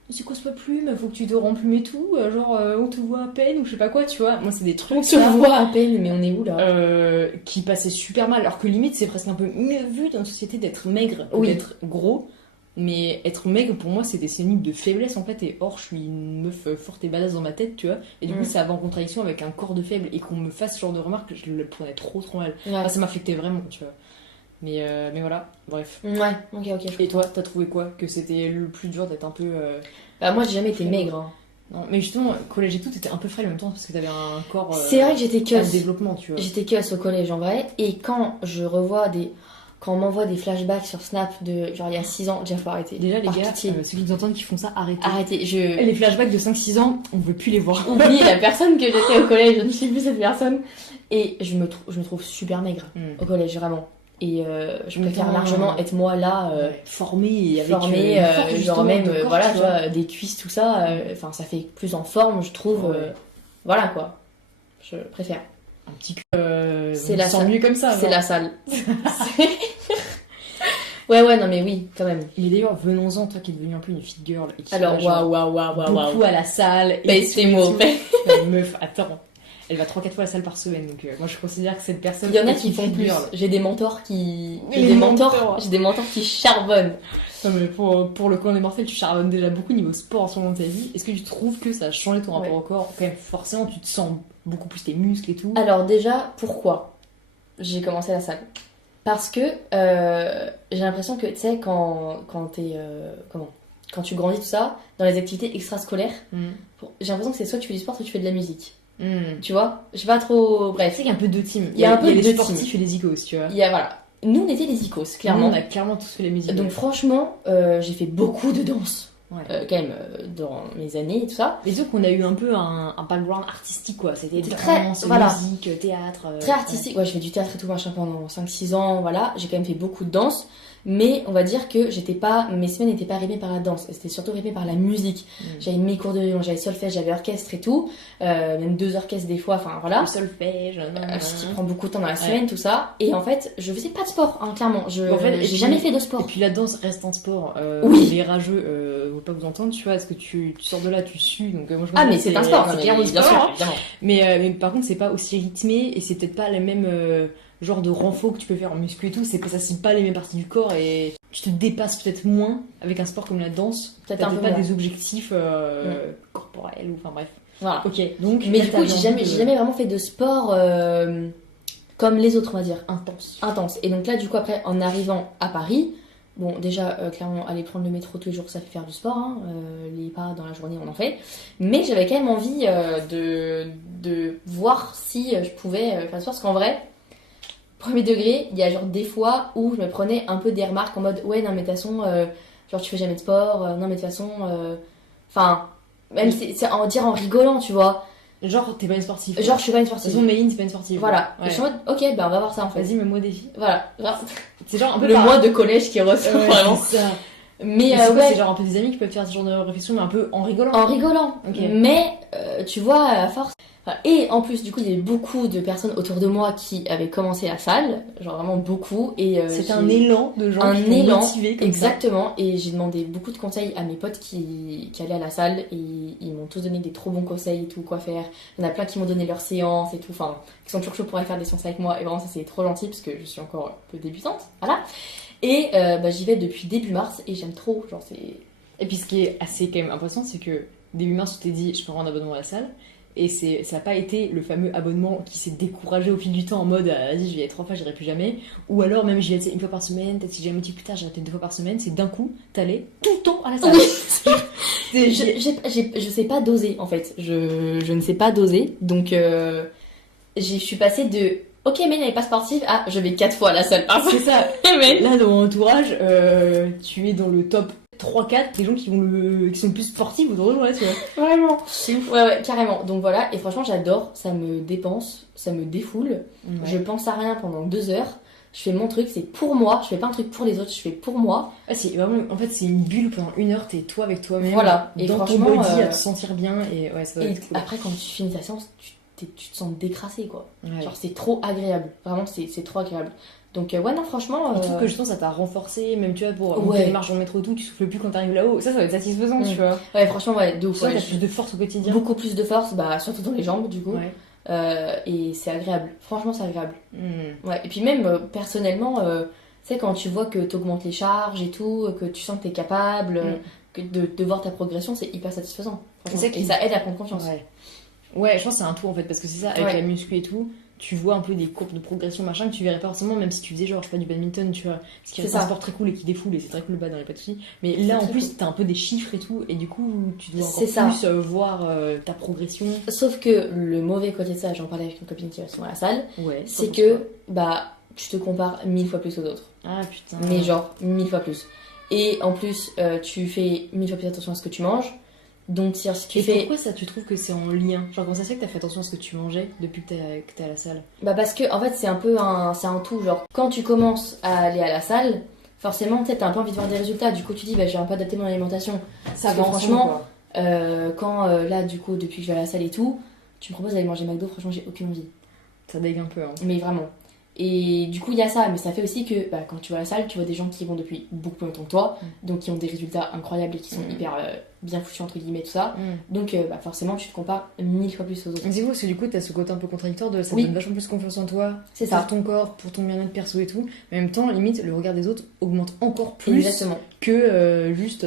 c'est quoi ce plume, faut que tu te remplumes et tout, genre on te voit à peine ou je sais pas quoi, tu vois. Moi c'est des trucs On se voit à peine, mais on est où là? qui passaient super mal, alors que limite c'est presque un peu mieux vu dans une société d'être maigre que Oui. d'être gros. Mais être maigre pour moi c'était synonyme de faiblesse en fait, et or je suis une meuf forte et badass dans ma tête, tu vois, et du coup ça va en contradiction avec un corps de faible, et qu'on me fasse ce genre de remarques, je le prenais trop mal. Ouais. Enfin, ça m'affectait vraiment, tu vois. Mais voilà, bref. Ouais, ok. Et toi, t'as trouvé quoi? Que c'était le plus dur d'être un peu. Bah, moi, j'ai jamais été maigre. Hein. Non, mais justement, collège et tout, t'étais un peu frêle en même temps parce que t'avais un corps. C'est vrai que j'étais en queuse. développement, tu vois. J'étais queuse au collège en vrai. Et quand je revois des. Quand on m'envoie des flashbacks sur Snap de genre il y a 6 ans, déjà faut arrêter. Déjà, les Par gars, pitié. ceux qui nous entendent qui font ça, arrêtez. Arrêtez, Les flashbacks de 5-6 ans, on veut plus les voir. oublie la personne que j'étais au collège, je ne suis plus cette personne. Et je me trouve super maigre au collège, vraiment. Et je préfère Putain. largement être moi là, Formée et avec. formée, une force, genre justement, même, de corps, voilà, tu tu vois. vois, des cuisses, tout ça. Enfin, ça fait plus en forme, je trouve. Ouais. Voilà quoi. Je préfère. Un petit cul. C'est on la se sent salle. mieux comme ça. C'est genre. la salle. Ouais, non, mais oui, quand même. Mais d'ailleurs, venons-en, toi qui es devenue un peu une fit girl. Et qui Alors, va, genre, waouh. beaucoup à la salle. Baisse tes mots. La meuf, attends. Elle va 3-4 fois à la salle par semaine, donc moi je considère que cette personne. Il y en a est qui une font fit plus. girl. J'ai des mentors qui. Les mentors. J'ai des mentors qui charbonnent. Non, mais pour le corps des mortels, tu charbonnes déjà beaucoup niveau sport en ce moment de ta vie. Est-ce que tu trouves que ça a changé ton rapport Ouais. au corps? Quand même, forcément, tu te sens beaucoup plus tes muscles et tout. Alors, déjà, pourquoi j'ai commencé la salle? Parce que j'ai l'impression que, tu sais, quand t'es. Quand tu grandis, tout ça, dans les activités extrascolaires, j'ai l'impression que c'est soit tu fais du sport, soit tu fais de la musique. Tu vois? Je sais pas trop. Tu Bref. sais qu'il y a un peu deux teams. Il y a un peu les deux sportifs teams. et les icos, tu vois. Il y a, voilà. Nous, on était des icos, clairement. Nous, on a clairement tous fait les musiques. Donc franchement, j'ai fait beaucoup de danse. Ouais. Quand même, dans mes années et tout ça. Mais disons qu'on a eu un peu un background artistique, quoi. C'était très, danse, voilà. musique, théâtre. Très artistique. Ouais, je fais du théâtre et tout machin pendant 5-6 ans, voilà. J'ai quand même fait beaucoup de danse. Mais on va dire que mes semaines n'étaient pas rythmées par la danse, c'était surtout rythmé par la musique. J'avais mes cours de violon, j'avais solfège, j'avais orchestre et tout, même 2 orchestres des fois, enfin voilà. Le solfège, ce qui prend beaucoup de temps dans la semaine, tout ça. Et en fait, je faisais pas de sport, hein, clairement. En fait, j'ai jamais fait de sport. Et puis la danse reste un sport. Oui. Les rageux, ne vont pas vous entendre, tu vois, parce que tu sors de là, tu sues. Donc moi, je mais c'est un sport, c'est bien clairement sûr, sport, évidemment. Mais par contre, c'est pas aussi rythmé et c'est peut-être pas les mêmes genre de renfort que tu peux faire en muscu et tout. Ça cible pas les mêmes parties du corps et tu te dépasses peut-être moins avec un sport comme la danse. Peut-être un peu pas moins. des objectifs corporels ou enfin bref. Voilà. Ok, donc. Mais du coup, j'ai jamais vraiment fait de sport comme les autres, on va dire. Intense. Et donc là, du coup, après, en arrivant à Paris, bon, déjà, clairement, aller prendre le métro tous les jours, ça fait faire du sport. Hein. Les pas dans la journée, on en fait. Mais j'avais quand même envie de voir si je pouvais faire du sport. Parce qu'en vrai, premier degré, il y a genre des fois où je me prenais un peu des remarques en mode ouais, non, mais de toute façon, genre tu fais jamais de sport, non, mais de toute façon, enfin, même c'est en dire en rigolant, tu vois. Genre, t'es pas une sportive. Genre, je suis pas une De toute sportive. façon, Méline, c'est pas une sportive. Voilà. Ouais. Et je suis en mode, ok, bah on va voir ça en fait. Vas-y, mets-moi au défi. Voilà. Genre, C'est genre un peu le mois de collège qui ressort vraiment. C'est ça. Mais c'est genre un peu des amis qui peuvent faire ce genre de réflexion, mais un peu en rigolant. En rigolant. Okay. Mais tu vois, à force. Et en plus, du coup, il y avait beaucoup de personnes autour de moi qui avaient commencé la salle, genre vraiment beaucoup. Et c'était un élan de gens qui sont motivés comme exactement. Ça. Et j'ai demandé beaucoup de conseils à mes potes qui allaient à la salle et ils m'ont tous donné des trop bons conseils et tout, quoi faire. Il y en a plein qui m'ont donné leurs séances et tout, enfin, qui sont toujours chauds pour aller faire des séances avec moi. Et vraiment, ça c'est trop gentil parce que je suis encore un peu débutante, voilà. Et j'y vais depuis début mars et j'aime trop, genre c'est. Et puis ce qui est assez quand même impressionnant, c'est que début mars, tu t'es dit, je peux prendre un abonnement à la salle. Et ça n'a pas été le fameux abonnement qui s'est découragé au fil du temps en mode vas-y, j'y vais 3 fois, j'irai plus jamais. Ou alors même j'y vais 1 fois par semaine, peut-être si j'ai un petit plus tard, j'irai peut-être 2 fois par semaine. C'est d'un coup, t'allais tout le temps à la salle. Oui. Je sais pas doser en fait. Je ne sais pas doser. Donc je suis passée de ok, mais elle n'est pas sportive à je vais 4 fois à la salle par C'est ça. Mais... Là, dans mon entourage, tu es dans le top 3-4 des gens qui sont le plus sportifs ou drôles, ouais, tu vois. Vraiment. C'est ouf. Ouais, carrément. Donc voilà, et franchement, j'adore. Ça me dépense, ça me défoule. Ouais. Je pense à rien pendant 2 heures. Je fais mon truc, c'est pour moi. Je fais pas un truc pour les autres, je fais pour moi. Ah, c'est vraiment, en fait, c'est une bulle pendant 1 heure, t'es toi avec toi-même. Voilà. Et dans franchement, ton body, à te sentir bien. Et ouais, ça doit être cool. Après, quand tu finis ta séance, tu te sens décrassé, quoi. Ouais. Genre, c'est trop agréable. Vraiment, c'est trop agréable. Donc ouais, non, franchement... Je trouve que justement ça t'a renforcé, même tu vois, pour monter les marches dans le métro et tout, tu souffles plus quand t'arrives là-haut. Ça va être satisfaisant, tu vois. Ouais, franchement, ouais, de ouf. T'as plus de force au quotidien. Beaucoup plus de force, bah, surtout dans les jambes, du coup. Ouais. Et c'est agréable. Franchement, c'est agréable. Ouais. Et puis même, personnellement, tu sais, quand tu vois que t'augmentes les charges et tout, que tu sens que t'es capable, que de voir ta progression, c'est hyper satisfaisant. Et ça aide à prendre confiance. Ouais, je pense que c'est un tout, en fait, parce que c'est ça, avec la muscu et tout... Tu vois un peu des courbes de progression machin que tu verrais pas forcément même si tu faisais genre je sais pas du badminton, tu vois, ce qui est un sport très cool et qui défoule et c'est très cool le bad, pas de soucis, mais là en plus t'as un peu des chiffres et tout et du coup tu dois encore plus voir ta progression. Sauf que le mauvais côté de ça, j'en parlais avec une copine qui va souvent à la salle, c'est que bah tu te compares 1000 fois plus aux autres. Ah putain. Mais genre 1000 fois plus. Et en plus tu fais 1000 fois plus attention à ce que tu manges. Donc si tu fais... Pourquoi ça tu trouves que c'est en lien? Genre comment ça se fait que t'as fait attention à ce que tu mangeais depuis que t'es à la salle? Bah parce que en fait c'est un peu c'est un tout, genre quand tu commences à aller à la salle, forcément tu sais t'as un peu envie de voir des résultats, du coup tu dis bah j'ai un peu adapté mon alimentation. Ça va franchement quand là du coup depuis que je vais à la salle et tout, tu me proposes d'aller manger McDo, franchement j'ai aucune envie. Ça dégue un peu hein. Mais vraiment. Et du coup, il y a ça, mais ça fait aussi que bah, quand tu vas à la salle, tu vois des gens qui vont depuis beaucoup plus longtemps que toi, donc qui ont des résultats incroyables et qui sont hyper bien foutus, entre guillemets, tout ça. Donc bah, forcément, tu te compares 1000 fois plus aux autres. Mais c'est cool parce que du coup, t'as ce côté un peu contradictoire de ça te donne vachement plus confiance en toi, c'est ça. Pour ton corps, pour ton bien-être perso et tout. Mais en même temps, limite, le regard des autres augmente encore plus Exactement. que juste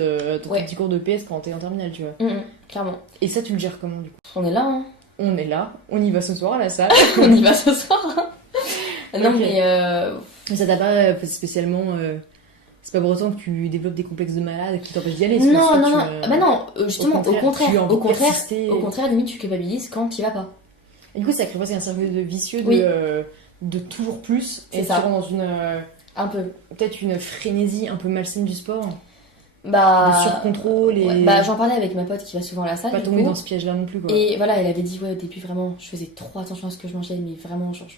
ton petit cours de PS quand t'es en terminale, tu vois. Clairement. Et ça, tu le gères comment du coup? On est là, hein. On est là, on y va ce soir à la salle. On y va ce soir, hein. Non, mais ça t'a pas spécialement. C'est pas pour autant que tu développes des complexes de malade qui t'empêchent d'y aller. Non, bah non, justement, au contraire, limite, tu culpabilises quand tu y vas pas. Et du coup, ça crée presque un cercle de vicieux de toujours plus. C'est et ça. tu rentres dans une. Un peu. Peut-être une frénésie un peu malsaine du sport. Bah, de surcontrôle et... ouais, bah, j'en parlais avec ma pote qui va souvent à la salle. Pas tomber dans ce piège-là non plus, quoi. Et voilà, elle avait dit, ouais, au début, vraiment, je faisais trop attention à ce que je mangeais, mais vraiment, genre,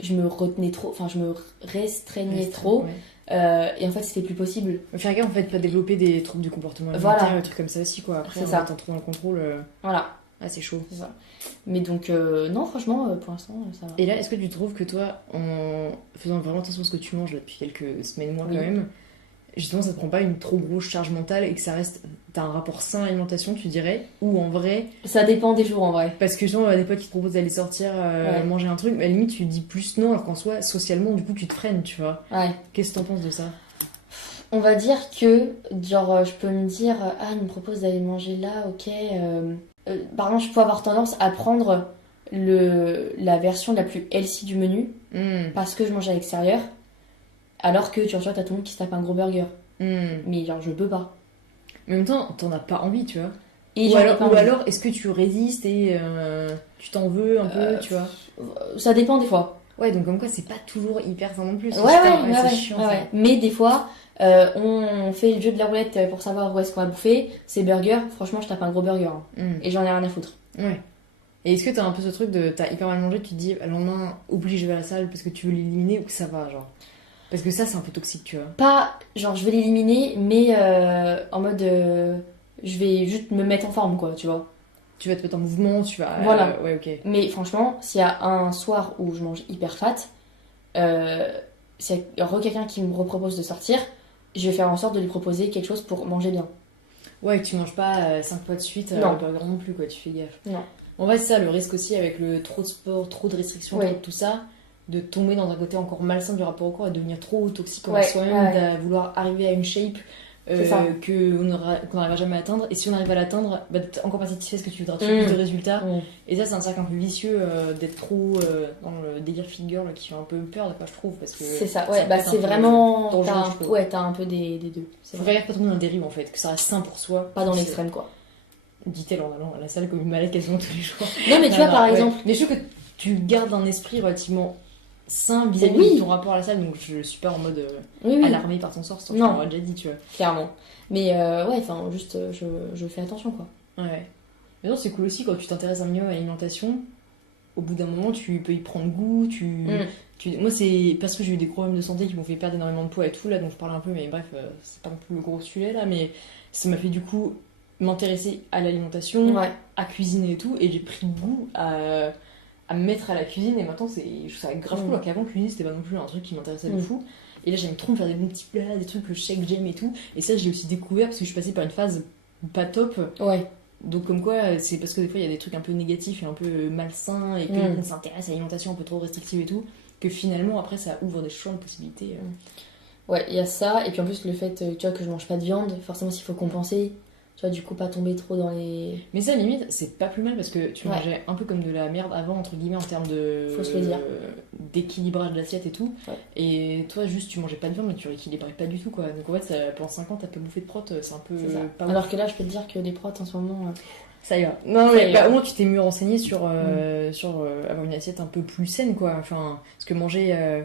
je me retenais trop, enfin, je me restreignais trop. Ouais. Et en fait, c'était plus possible. Faire gaffe, en fait, pas développer des troubles du comportement Voilà. alimentaire, des trucs comme ça aussi, quoi. Après, C'est en ça. étant trop dans le contrôle... Voilà. Ah, c'est chaud. C'est ça. Mais donc, non, franchement, pour l'instant, ça va. Et là, est-ce que tu trouves que toi, en faisant vraiment attention à ce que tu manges là, depuis quelques semaines, mois Oui. quand même, justement, ça te prend pas une trop grosse charge mentale et que ça reste... T'as un rapport sain à l'alimentation, tu dirais, ou en vrai... Ça dépend des jours, en vrai. Parce que genre, des potes qui te proposent d'aller sortir, Ouais. manger un truc, mais à la limite, tu dis plus non, alors qu'en soi, socialement, du coup, tu te freines, tu vois. Ouais. Qu'est-ce que t'en penses de ça? On va dire que, genre, je peux me dire, ah, il me propose d'aller manger là, ok. Par exemple, je peux avoir tendance à prendre la version la plus healthy du menu parce que je mange à l'extérieur, alors que tu vois, t'as tout le monde qui se tape un gros burger. Mais genre, je peux pas. Mais en même temps, t'en as pas envie, tu vois. Et Ou j'en ai pas envie. alors, est-ce que tu résistes et tu t'en veux un peu, tu vois? Ça dépend des fois. Ouais, donc comme quoi, c'est pas toujours hyper sain non plus. Ouais, C'est chiant, ça. Mais des fois, on fait le jeu de la roulette pour savoir où est-ce qu'on va bouffer. C'est burger, franchement, je tape un gros burger. Hein. Et j'en ai rien à foutre. Ouais. Et est-ce que t'as un peu ce truc de t'as hyper mal mangé, tu te dis le lendemain, oublie, je vais à la salle parce que tu veux l'éliminer ou que ça va, genre? Parce que ça, c'est un peu toxique, tu vois. Pas, genre, je vais l'éliminer, mais en mode, je vais juste me mettre en forme, quoi, tu vois. Tu vas te mettre en mouvement, tu vas... Voilà. ouais, ok. Mais franchement, s'il y a un soir où je mange hyper fat, s'il y a quelqu'un qui me repropose de sortir, je vais faire en sorte de lui proposer quelque chose pour manger bien. Ouais, que tu manges pas 5 fois de suite, Non. le burger non plus, quoi, tu fais gaffe. Non. En vrai, c'est ça, le risque aussi avec le trop de sport, trop de restrictions, Ouais. trop de tout ça, de tomber dans un côté encore malsain du rapport au corps et devenir trop toxique Ouais, envers soi-même, ouais. de vouloir arriver à une shape C'est ça. qu'on n'arrivera jamais à atteindre. Et si on arrive à l'atteindre, bah, t'es encore pas satisfait parce que tu voudras toujours plus de résultats. Et ça, c'est un cercle un peu vicieux d'être trop dans le délire fit girl qui fait un peu peur, quoi, je trouve. Parce que C'est ça, peut ouais, bah être un c'est peu vraiment. dangereux, T'as je un, trouve. ouais, t'as un peu des deux. C'est Faut vrai. faire pas tomber dans la dérive en fait, que ça reste sain pour soi. Pas dans C'est- l'extrême, quoi. Dit-elle en allant à la salle comme une malade quasiment tous les jours. Non, mais tu vois, par ouais. exemple. Mais je trouve que tu gardes un esprit relativement sain vis-à-vis Oui. de ton rapport à la salle, donc je suis pas en mode Oui, oui, alarmé par ton sort, Non. on l'a déjà dit, tu vois. clairement. Mais ouais, enfin, juste, je fais attention, quoi. Ouais. Mais non, c'est cool aussi quand tu t'intéresses un minimum à l'alimentation. Au bout d'un moment, tu peux y prendre goût. Moi, c'est parce que j'ai eu des problèmes de santé qui m'ont fait perdre énormément de poids et tout, là, donc je parle un peu, mais bref, c'est pas non plus le gros sujet là, mais ça m'a fait du coup m'intéresser à l'alimentation, Ouais. à cuisiner et tout, et j'ai pris goût à me mettre à la cuisine, et maintenant, je trouve ça grave cool, alors qu'avant, cuisiner, c'était pas non plus un truc qui m'intéressait de fou. Et là, j'aime trop me faire des bons petits plats, des trucs que je sais que j'aime et tout. Et ça, j'ai aussi découvert parce que je suis passée par une phase pas top. Ouais. Donc, comme quoi, c'est parce que des fois, il y a des trucs un peu négatifs et un peu malsains et qu'on s'intéresse à l'alimentation un peu trop restrictive et tout, que finalement, après, ça ouvre des champs de possibilités. Ouais, il y a ça. Et puis en plus, le fait, tu vois, que je mange pas de viande, forcément, s'il faut compenser. Tu vois, du coup, pas tomber trop dans les. Mais ça, limite, c'est pas plus mal parce que tu Ouais. mangeais un peu comme de la merde avant, entre guillemets, en termes de. Faut se le dire. D'équilibrage de l'assiette et tout. Ouais. Et toi, juste, tu mangeais pas de viande, mais tu rééquilibrais pas du tout, quoi. Donc, en fait, pendant 5 ans, t'as pas bouffé de prot, c'est un peu. C'est ça. Pas ouf. Alors que là, je peux te dire que les protes en ce moment. Ça ira. Non, Ça mais ira. au moins tu t'es mieux renseigné sur, avoir une assiette un peu plus saine, quoi. Enfin, parce que manger.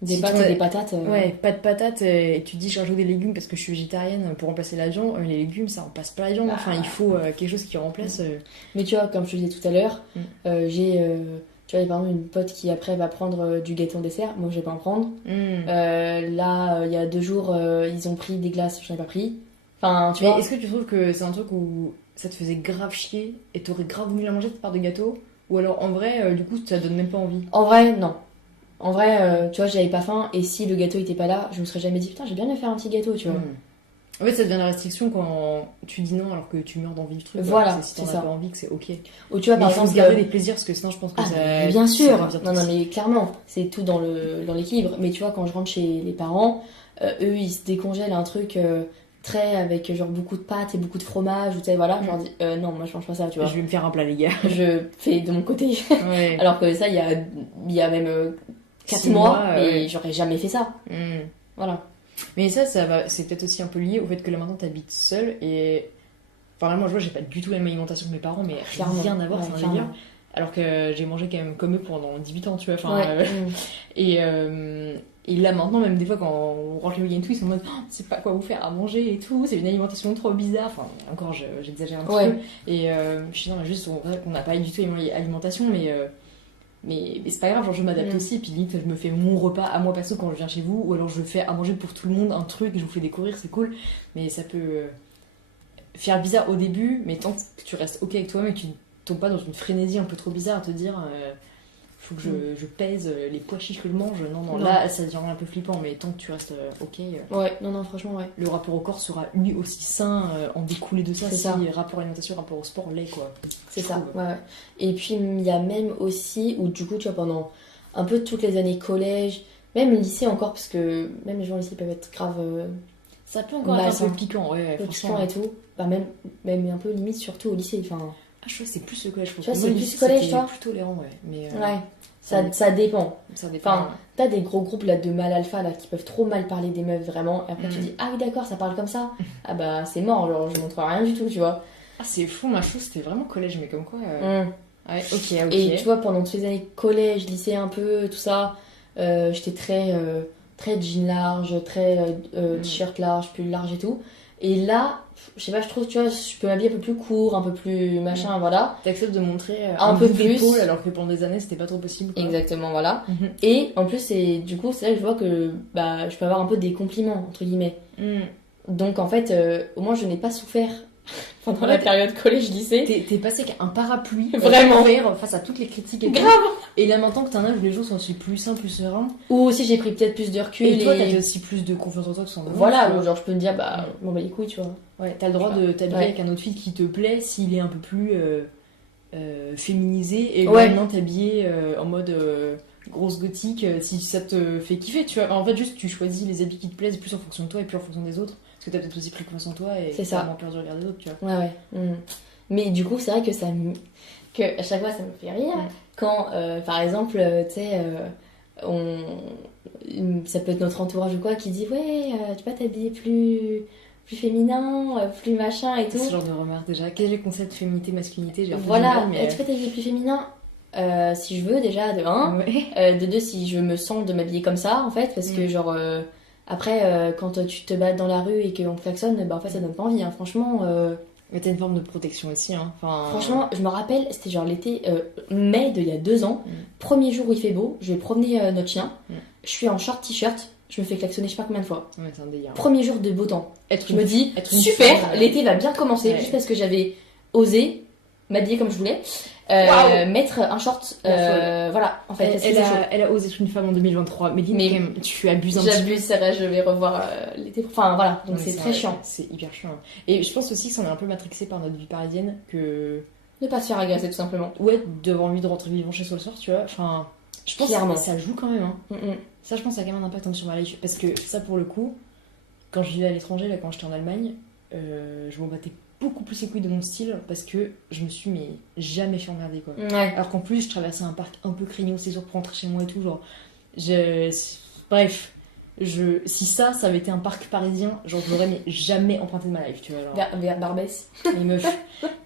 Des si pâtes tu- et des patates. Ouais, pas de patates, et tu dis je rajoute des légumes parce que je suis végétarienne pour remplacer la viande. Les légumes, ça remplace pas la viande. Bah. Enfin, il faut quelque chose qui remplace. Mais tu vois, comme je te disais tout à l'heure, j'ai. Tu vois, par exemple, une pote qui après va prendre du gâteau en dessert. Moi, je vais pas en prendre. Là, il y a 2 jours, ils ont pris des glaces, j'en ai pas pris. Enfin, tu Mais vois. est-ce que tu trouves que c'est un truc où ça te faisait grave chier et t'aurais grave voulu la manger cette part de gâteau? Ou alors en vrai, du coup, ça donne même pas envie? En vrai, non. En vrai, tu vois, j'avais pas faim. Et si le gâteau était pas là, je me serais jamais dit, putain, j'ai bien de faire un petit gâteau, tu vois. En fait, ça devient la restriction quand tu dis non alors que tu meurs d'envie du truc. Voilà, si t'en c'est as ça. pas envie, que c'est ok. Ou tu vois, Mais par il faut exemple. se garder des plaisirs parce que sinon, je pense que Ah, ça. mais bien sûr. ça devient Non, non, toxique. mais clairement, c'est tout dans l'équilibre. Mais tu vois, quand je rentre chez les parents, eux, ils se décongèlent un truc très avec genre beaucoup de pâtes et beaucoup de fromage. Ou tu sais, voilà, je leur dis, non, moi je mange pas ça, tu vois. Je vais me faire un plat, les gars. Je fais de mon côté. Ouais. Alors que ça, il y a même 4 6 mois, mois, et ouais. j'aurais jamais fait ça. Mm. Voilà. Mais ça va, c'est peut-être aussi un peu lié au fait que là maintenant t'habites seule et. Enfin, là, moi je vois, j'ai pas du tout la même alimentation que mes parents, mais Clairement. rien à voir, Ouais, c'est un clairement. délire. alors que j'ai mangé quand même comme eux pendant 18 ans, tu vois. Enfin, Ouais. et là maintenant, même des fois quand on rentre le week-end et tout, ils sont en mode oh, c'est pas quoi vous faire à manger et tout, c'est une alimentation trop bizarre. Enfin, encore j'exagère un petit Ouais. peu. Et je suis non, mais juste on n'a pas du tout aimé l'alimentation, mais c'est pas grave, genre je m'adapte aussi. Puis limite, je me fais mon repas à moi perso quand je viens chez vous, ou alors je fais à manger pour tout le monde un truc, je vous fais découvrir, c'est cool. Mais ça peut faire bizarre au début, mais tant que tu restes ok avec toi-même et que tu tombes pas dans une frénésie un peu trop bizarre à te dire faut que je pèse les pois chiches que je mange. Non, Non. là ça devient un peu flippant, mais tant que tu restes ok, Ouais, non, franchement, ouais. le rapport au corps sera lui aussi sain, en découlé de ça. C'est Si ça. rapport à l'alimentation, rapport au sport, l'est quoi. C'est Je ça, trouve. ouais. Et puis il y a même aussi, où du coup, tu vois, pendant un peu toutes les années collège, même lycée encore, parce que même les gens au lycée peuvent être grave Ça peut encore être un malsains, peu piquant, ouais, un peu franchement. piquants et tout. Bah, même un peu limite, surtout au lycée. Enfin, Ah, je crois que c'est plus le collège, je pense. Tu vois, Moi, c'est le plus lycée, collège, c'était toi plus tolérant, ouais. Mais ouais, ça dépend. ça dépend. Enfin, t'as des gros groupes là de mal alpha là qui peuvent trop mal parler des meufs vraiment. Et après tu Mm. dis ah oui d'accord ça parle comme ça. Ah bah c'est mort genre je montre rien du tout tu vois. Ah, c'est fou, ma chose, c'était vraiment collège, mais comme quoi. Ouais, ok. Et tu vois pendant toutes les années collège, lycée un peu tout ça, j'étais très jean large, très t-shirt large, pull large et tout. Et là je sais pas je trouve tu vois je peux m'habiller un peu plus court, un peu plus machin voilà. T'acceptes de montrer Un peu bout plus. d'épaule, alors que pendant des années, c'était pas trop possible. Quoi. Exactement voilà. Mhm. Et en plus c'est du coup c'est là que je vois que bah je peux avoir un peu des compliments entre guillemets. Mm. Donc en fait, au moins je n'ai pas souffert pendant Ouais, la période collège-lycée. T'es passé avec un parapluie, Vraiment. ouvert face à toutes les critiques et tout. Grave. Et là maintenant que t'en as, où les jours sont aussi plus sains, plus sereins. Ou aussi j'ai pris peut-être plus de recul Et toi, t'as aussi plus de confiance en toi, tout simplement. voilà, tu où vois. genre je peux me dire bah bon bah les couilles tu vois. Ouais, t'as le droit de t'habiller Ouais. avec un outfit qui te plaît s'il est un peu plus féminisé. Et Ouais. maintenant t'habiller en mode grosse gothique si ça te fait kiffer, tu vois. En fait, juste tu choisis les habits qui te plaisent plus en fonction de toi et plus en fonction des autres. Parce que t'as peut-être aussi pris confiance en toi et C'est t'as ça. moins peur du regard des autres, tu vois. Ouais. Mais du coup c'est vrai que que à chaque fois ça me fait rire quand par exemple tu sais ça peut être notre entourage ou quoi qui dit ouais tu peux t'habiller plus féminin, plus machin et tout. Ce genre de remarque déjà. Quel est le concept féminité, masculinité? J'ai un peu du Voilà, mal, mais... tu peux t'habiller plus féminin si je veux déjà de 1. Ouais. De 2 si je me sens de m'habiller comme ça en fait parce que genre après quand tu te bats dans la rue et qu'on te klaxonne bah en fait ça donne pas envie hein. Franchement Mais t'as une forme de protection aussi, hein. Enfin... franchement je me rappelle c'était genre l'été mai d'il y a 2 ans premier jour où il fait beau je vais promener notre chien je suis en short t-shirt je me fais klaxonner je sais pas combien de fois Ouais, c'est un délire. premier jour de beau temps Être je me dis être une super femme, l'été va bien commencer Ouais. juste parce que j'avais osé m'habiller comme je voulais Waouh. mettre un short voilà en fait parce que c'est chaud. Elle a osé être une femme en 2023. Mais dis-moi Mais quand même, tu abuses un petit peu. J'abuse, c'est vrai, je vais revoir l'été. Enfin voilà, donc Ouais, c'est très chiant. C'est hyper chiant. Et je pense aussi que ça en est un peu matrixé par notre vie parisienne que... Ne pas se faire agresser tout simplement. Ouais, d'avoir envie de rentrer vivant chez soi le soir, tu vois. Enfin, je pense Clairement. que ça joue quand même, hein. Ça, je pense, ça a quand même un impact sur ma life. Parce que ça, pour le coup, quand je vivais à l'étranger, là, quand j'étais en Allemagne, je m'en battais beaucoup plus les couilles de mon style parce que je me suis mais jamais fait emmerder, quoi. Ouais. Alors qu'en plus, je traversais un parc un peu craignos, c'est sûr, pour rentrer chez moi et tout. Genre, bref, si ça avait été un parc parisien, genre, je l'aurais mais jamais emprunté de ma life, tu vois. Genre, Vers Barbès. les meufs.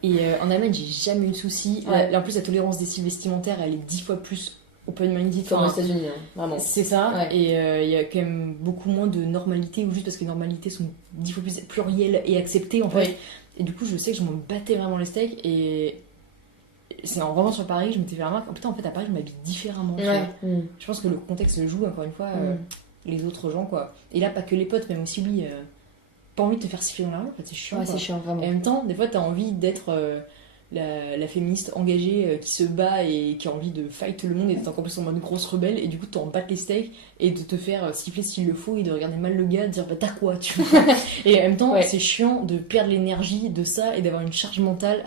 Et en Allemagne, j'ai jamais eu de soucis. Ouais. En plus, la tolérance des styles vestimentaires, elle est 10 fois plus open-minded. Comme aux Enfin, États-Unis, hein, vraiment. c'est ça. Ouais. Et il y a quand même beaucoup moins de normalité, ou juste parce que les normalités sont 10 fois plus plurielles et acceptées, en fait. Oui. Et du coup, je sais que je m'en battais vraiment les steaks. Et c'est en revenant sur Paris, je m'étais fait la remarque. Oh putain, en fait, à Paris, je m'habille différemment. tu vois. Ouais. Je pense que le contexte joue, encore une fois, les autres gens, quoi. Et là, pas que les potes, même aussi, oui, pas envie de te faire siffler dans la rue, en fait, c'est chiant. Ouais, quoi. c'est chiant, vraiment. Et en même temps, des fois, t'as envie d'être la féministe engagée qui se bat et qui a envie de fight le monde et d'être encore plus en mode grosse rebelle. Et du coup, t'en battes les steaks et de te faire siffler s'il le faut et de regarder mal le gars, de dire bah t'as quoi, tu vois. Et en même temps, Ouais. c'est chiant de perdre l'énergie de ça et d'avoir une charge mentale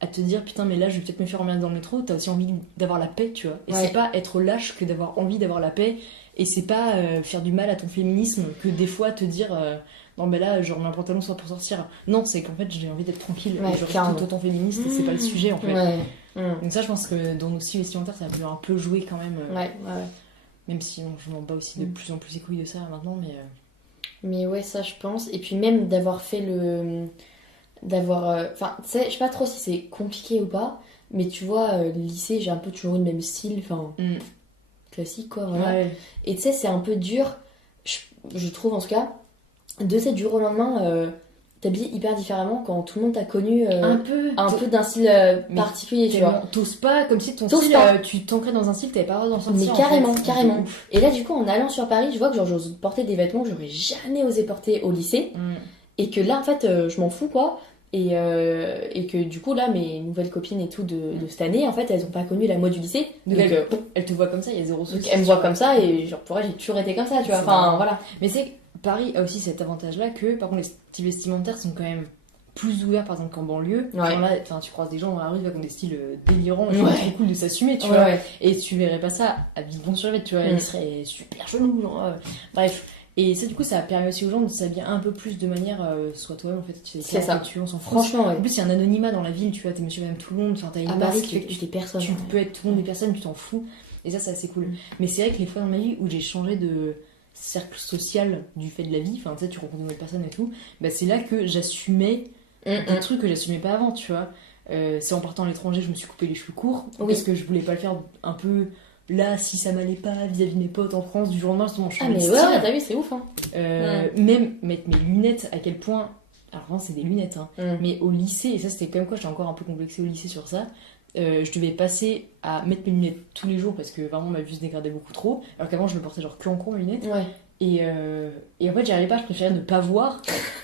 à te dire putain, mais là, je vais peut-être me faire emmerder dans le métro. T'as aussi envie d'avoir la paix, tu vois. Et Ouais. c'est pas être lâche que d'avoir envie d'avoir la paix. Et c'est pas faire du mal à ton féminisme que des fois te dire non mais là je remets un pantalon soit pour sortir. Non, c'est qu'en fait j'ai envie d'être tranquille Ouais, et je reste clairement. tout autant féministe et c'est pas le sujet en fait. Ouais. Donc ça je pense que dans nos styles vestimentaires ça peut un peu jouer quand même. Ouais. Même si bon, je m'en bats aussi de plus en plus les couilles de ça maintenant mais... Mais ouais, ça je pense. Et puis même d'avoir fait le... Enfin, tu sais, je sais pas trop si c'est compliqué ou pas, Mais tu vois, lycée, j'ai un peu toujours eu le même style, enfin, classique, quoi, voilà. Ouais. Et tu sais, c'est un peu dur, je trouve en tout cas, de cette du jour au lendemain, t'habiller hyper différemment quand tout le monde t'a connu Un peu. un peu d'un style Mais particulier, tu vois. T'oses pas, comme si ton T'oses style, pas. tu t'ancrais dans un style, t'avais pas le droit d'en Mais sortir. carrément, en fait. carrément. De ouf. Et là, du coup, en allant sur Paris, je vois que genre, j'ose porter des vêtements que j'aurais jamais osé porter au lycée. Et que là, en fait, je m'en fous, quoi. Et que du coup, là, mes nouvelles copines et tout de cette année, en fait, elles ont pas connu la mode du lycée. Donc, elle te voit comme ça, il y a zéro donc souci. elles me voient comme ça et genre, pour elles, j'ai toujours été comme ça, tu vois. C'est Enfin, marrant. voilà. Mais c'est que Paris a aussi cet avantage-là que, par contre, les styles vestimentaires sont quand même plus ouverts, par exemple, qu'en banlieue. Ouais. Genre là, tu croises des gens dans la rue qui ont des styles délirants, Ouais. c'est trop cool de s'assumer, tu vois. Ouais. Et tu verrais pas ça à Vivon-sur-Yvette, tu vois. Il serait super chelou, genre. Bref. Et ça, du coup, ça a permis aussi aux gens de s'habiller un peu plus de manière soit toi-même, en fait. C'est ça. On s'en fout. Franchement, ouais. En plus, il y a un anonymat dans la ville, tu vois. T'es monsieur, madame, tout le monde. Enfin, t'as une À Paris, masse. tu t'es personne. Tu peux être tout le monde des personnes, tu t'en fous. Et ça, c'est assez cool. Mais c'est vrai que les fois dans ma vie où j'ai changé de cercle social du fait de la vie, enfin, tu sais, tu rencontres de nouvelles personnes et tout, bah, c'est là que j'assumais des trucs que j'assumais pas avant, tu vois. C'est en partant à l'étranger, je me suis coupé les cheveux courts parce que je voulais pas le faire un peu là, si ça m'allait pas vis-à-vis de mes potes en France, du jour au lendemain, je Ah, mais style. ouais, t'as vu, c'est ouf, hein. Même mettre mes lunettes, à quel point. Alors, vraiment, c'est des lunettes, hein. Mais au lycée, et ça, c'était comme quoi j'étais encore un peu complexée au lycée sur ça. Je devais passer à mettre mes lunettes tous les jours parce que vraiment ma vue se dégradait beaucoup trop. Alors qu'avant, je le portais genre que en cours, mes lunettes. Ouais. Et en fait, j'y arrivais pas, je préférais ne pas voir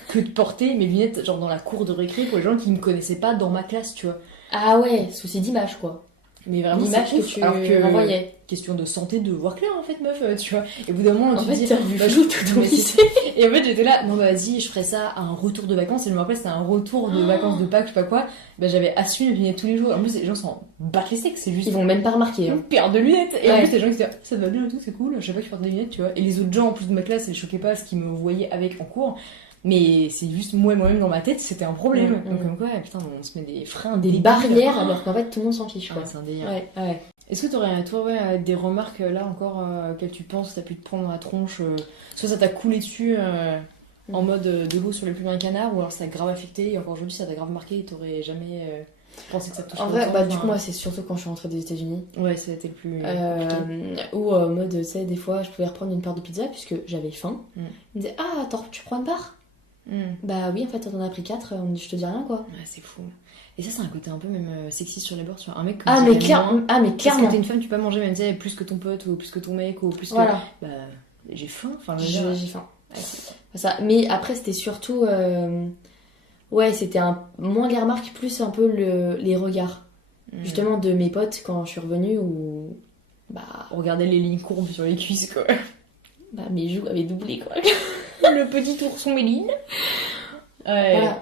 que de porter mes lunettes genre dans la cour de récré pour les gens qui me connaissaient pas dans ma classe, tu vois. Ah ouais, souci d'image, quoi. Mais vraiment, L'image c'est que ouf, tu alors que renvoyais. question de santé, de voir clair en fait, meuf, tu vois. Et au bout d'un moment, En tu fait, te dis, t'as revu flou tout ton mais c'est- lycée. Et en fait, j'étais là, non, bah vas-y, je ferai ça à un retour de vacances. Et je me rappelle, c'était un retour de vacances de Pâques, je sais pas quoi. Bah, j'avais assumé mes lunettes tous les jours. En plus, les gens s'en battent les steaks, c'est juste Ils vont même pas remarquer, une hein. paire de lunettes. Et en Ouais. plus, les gens qui disaient, ça te va bien et tout, c'est cool. Je sais pas que tu portes des lunettes, tu vois. Et les autres gens, en plus de ma classe, ils les choquaient pas, ce qu'ils me voyaient avec en cours. Mais c'est juste moi-même dans ma tête, c'était un problème. Donc, comme quoi, putain, on se met des freins, Des débiles. barrières, alors qu'en fait, tout le monde s'en fiche, quoi. Ouais, c'est un délire. Ouais. Est-ce que t'aurais, toi, des remarques là encore auxquelles tu penses, t'as pu te prendre dans la tronche soit ça t'a coulé dessus en mode de l'eau sur les plumes d'un canard, ou alors ça t'a grave affecté et encore aujourd'hui ça t'a grave marqué et t'aurais jamais pensé que ça te toucherait En vrai, autant, bah, enfin, du coup, moi, c'est surtout quand je suis rentrée des États-Unis. Ouais, ça a été le plus compliqué. Ou en mode, tu sais, des fois, je pouvais reprendre une part de pizza puisque j'avais faim. Mm. Ils me disaient, ah, attends, tu prends une part? Bah oui, en fait, t'en as pris 4, je te dis rien, quoi. Ouais, c'est fou. Et ça, c'est un côté un peu même sexiste sur les bords, tu vois. Un mec Ah, mais clairement. Parce que Clairement. t'es une femme, tu peux pas manger même tu sais, plus que ton pote ou plus que ton mec ou plus Voilà. que. Bah, j'ai faim. Enfin, je veux dire, J'ai faim. Ça. Mais après, c'était surtout. Ouais, c'était moins les remarques, plus un peu les regards. Justement, de mes potes quand je suis revenue, où. Bah. Regardez les lignes courbes sur les cuisses, quoi. Bah, mes joues avaient doublé, quoi. Le petit ourson Méline. Ouais. Voilà,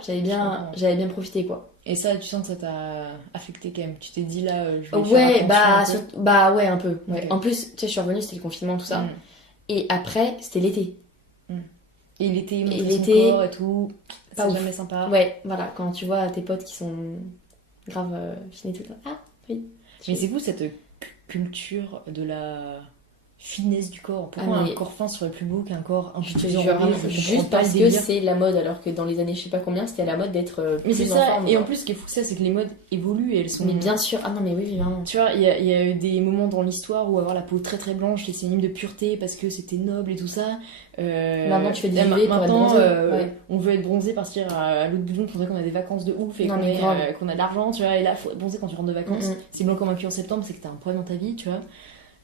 j'avais bien profité, quoi. Et ça, tu sens que ça t'a affecté quand même. Tu t'es dit là, je vais Ouais, faire bah, attention un peu. bah, ouais, un peu. Ouais. Ok. En plus, tu sais, je suis revenue, c'était le confinement, tout ça. Mm. Et après, c'était l'été. Et l'été, Et montrer l'été, son corps et tout, pas c'est ouf. jamais sympa. Ouais, voilà, quand tu vois tes potes qui sont grave finés tout le temps. Ah, oui. Mais c'est fou cette culture de la finesse du corps. Pourquoi Ah, mais- un corps fin serait plus beau qu'un corps un Je peu te plus jure, enrobé, je juste comprends pas parce le que délire. c'est la mode, alors que dans les années je sais pas combien, c'était la mode d'être Mais c'est plus en ça, forme, et en quoi. plus, ce qui est fou, c'est que les modes évoluent et elles sont. Mais bien sûr, ah non, mais oui, vraiment. Tu vois, il y a eu des moments dans l'histoire où avoir la peau très très blanche, c'est synonyme de pureté parce que c'était noble et tout ça. Maintenant, tu fais des UV pour être maintenant, bronzé. Ouais. on veut être bronzé, partir à l'autre bout du monde pour dire qu'on a des vacances de ouf et Non, qu'on mais grave. qu'on a de l'argent, tu vois. Et là, faut être bronzé quand tu rentres de vacances. Mm-mm. C'est blanc comme un cul en septembre, c'est que t'as un problème dans ta vie, tu vois.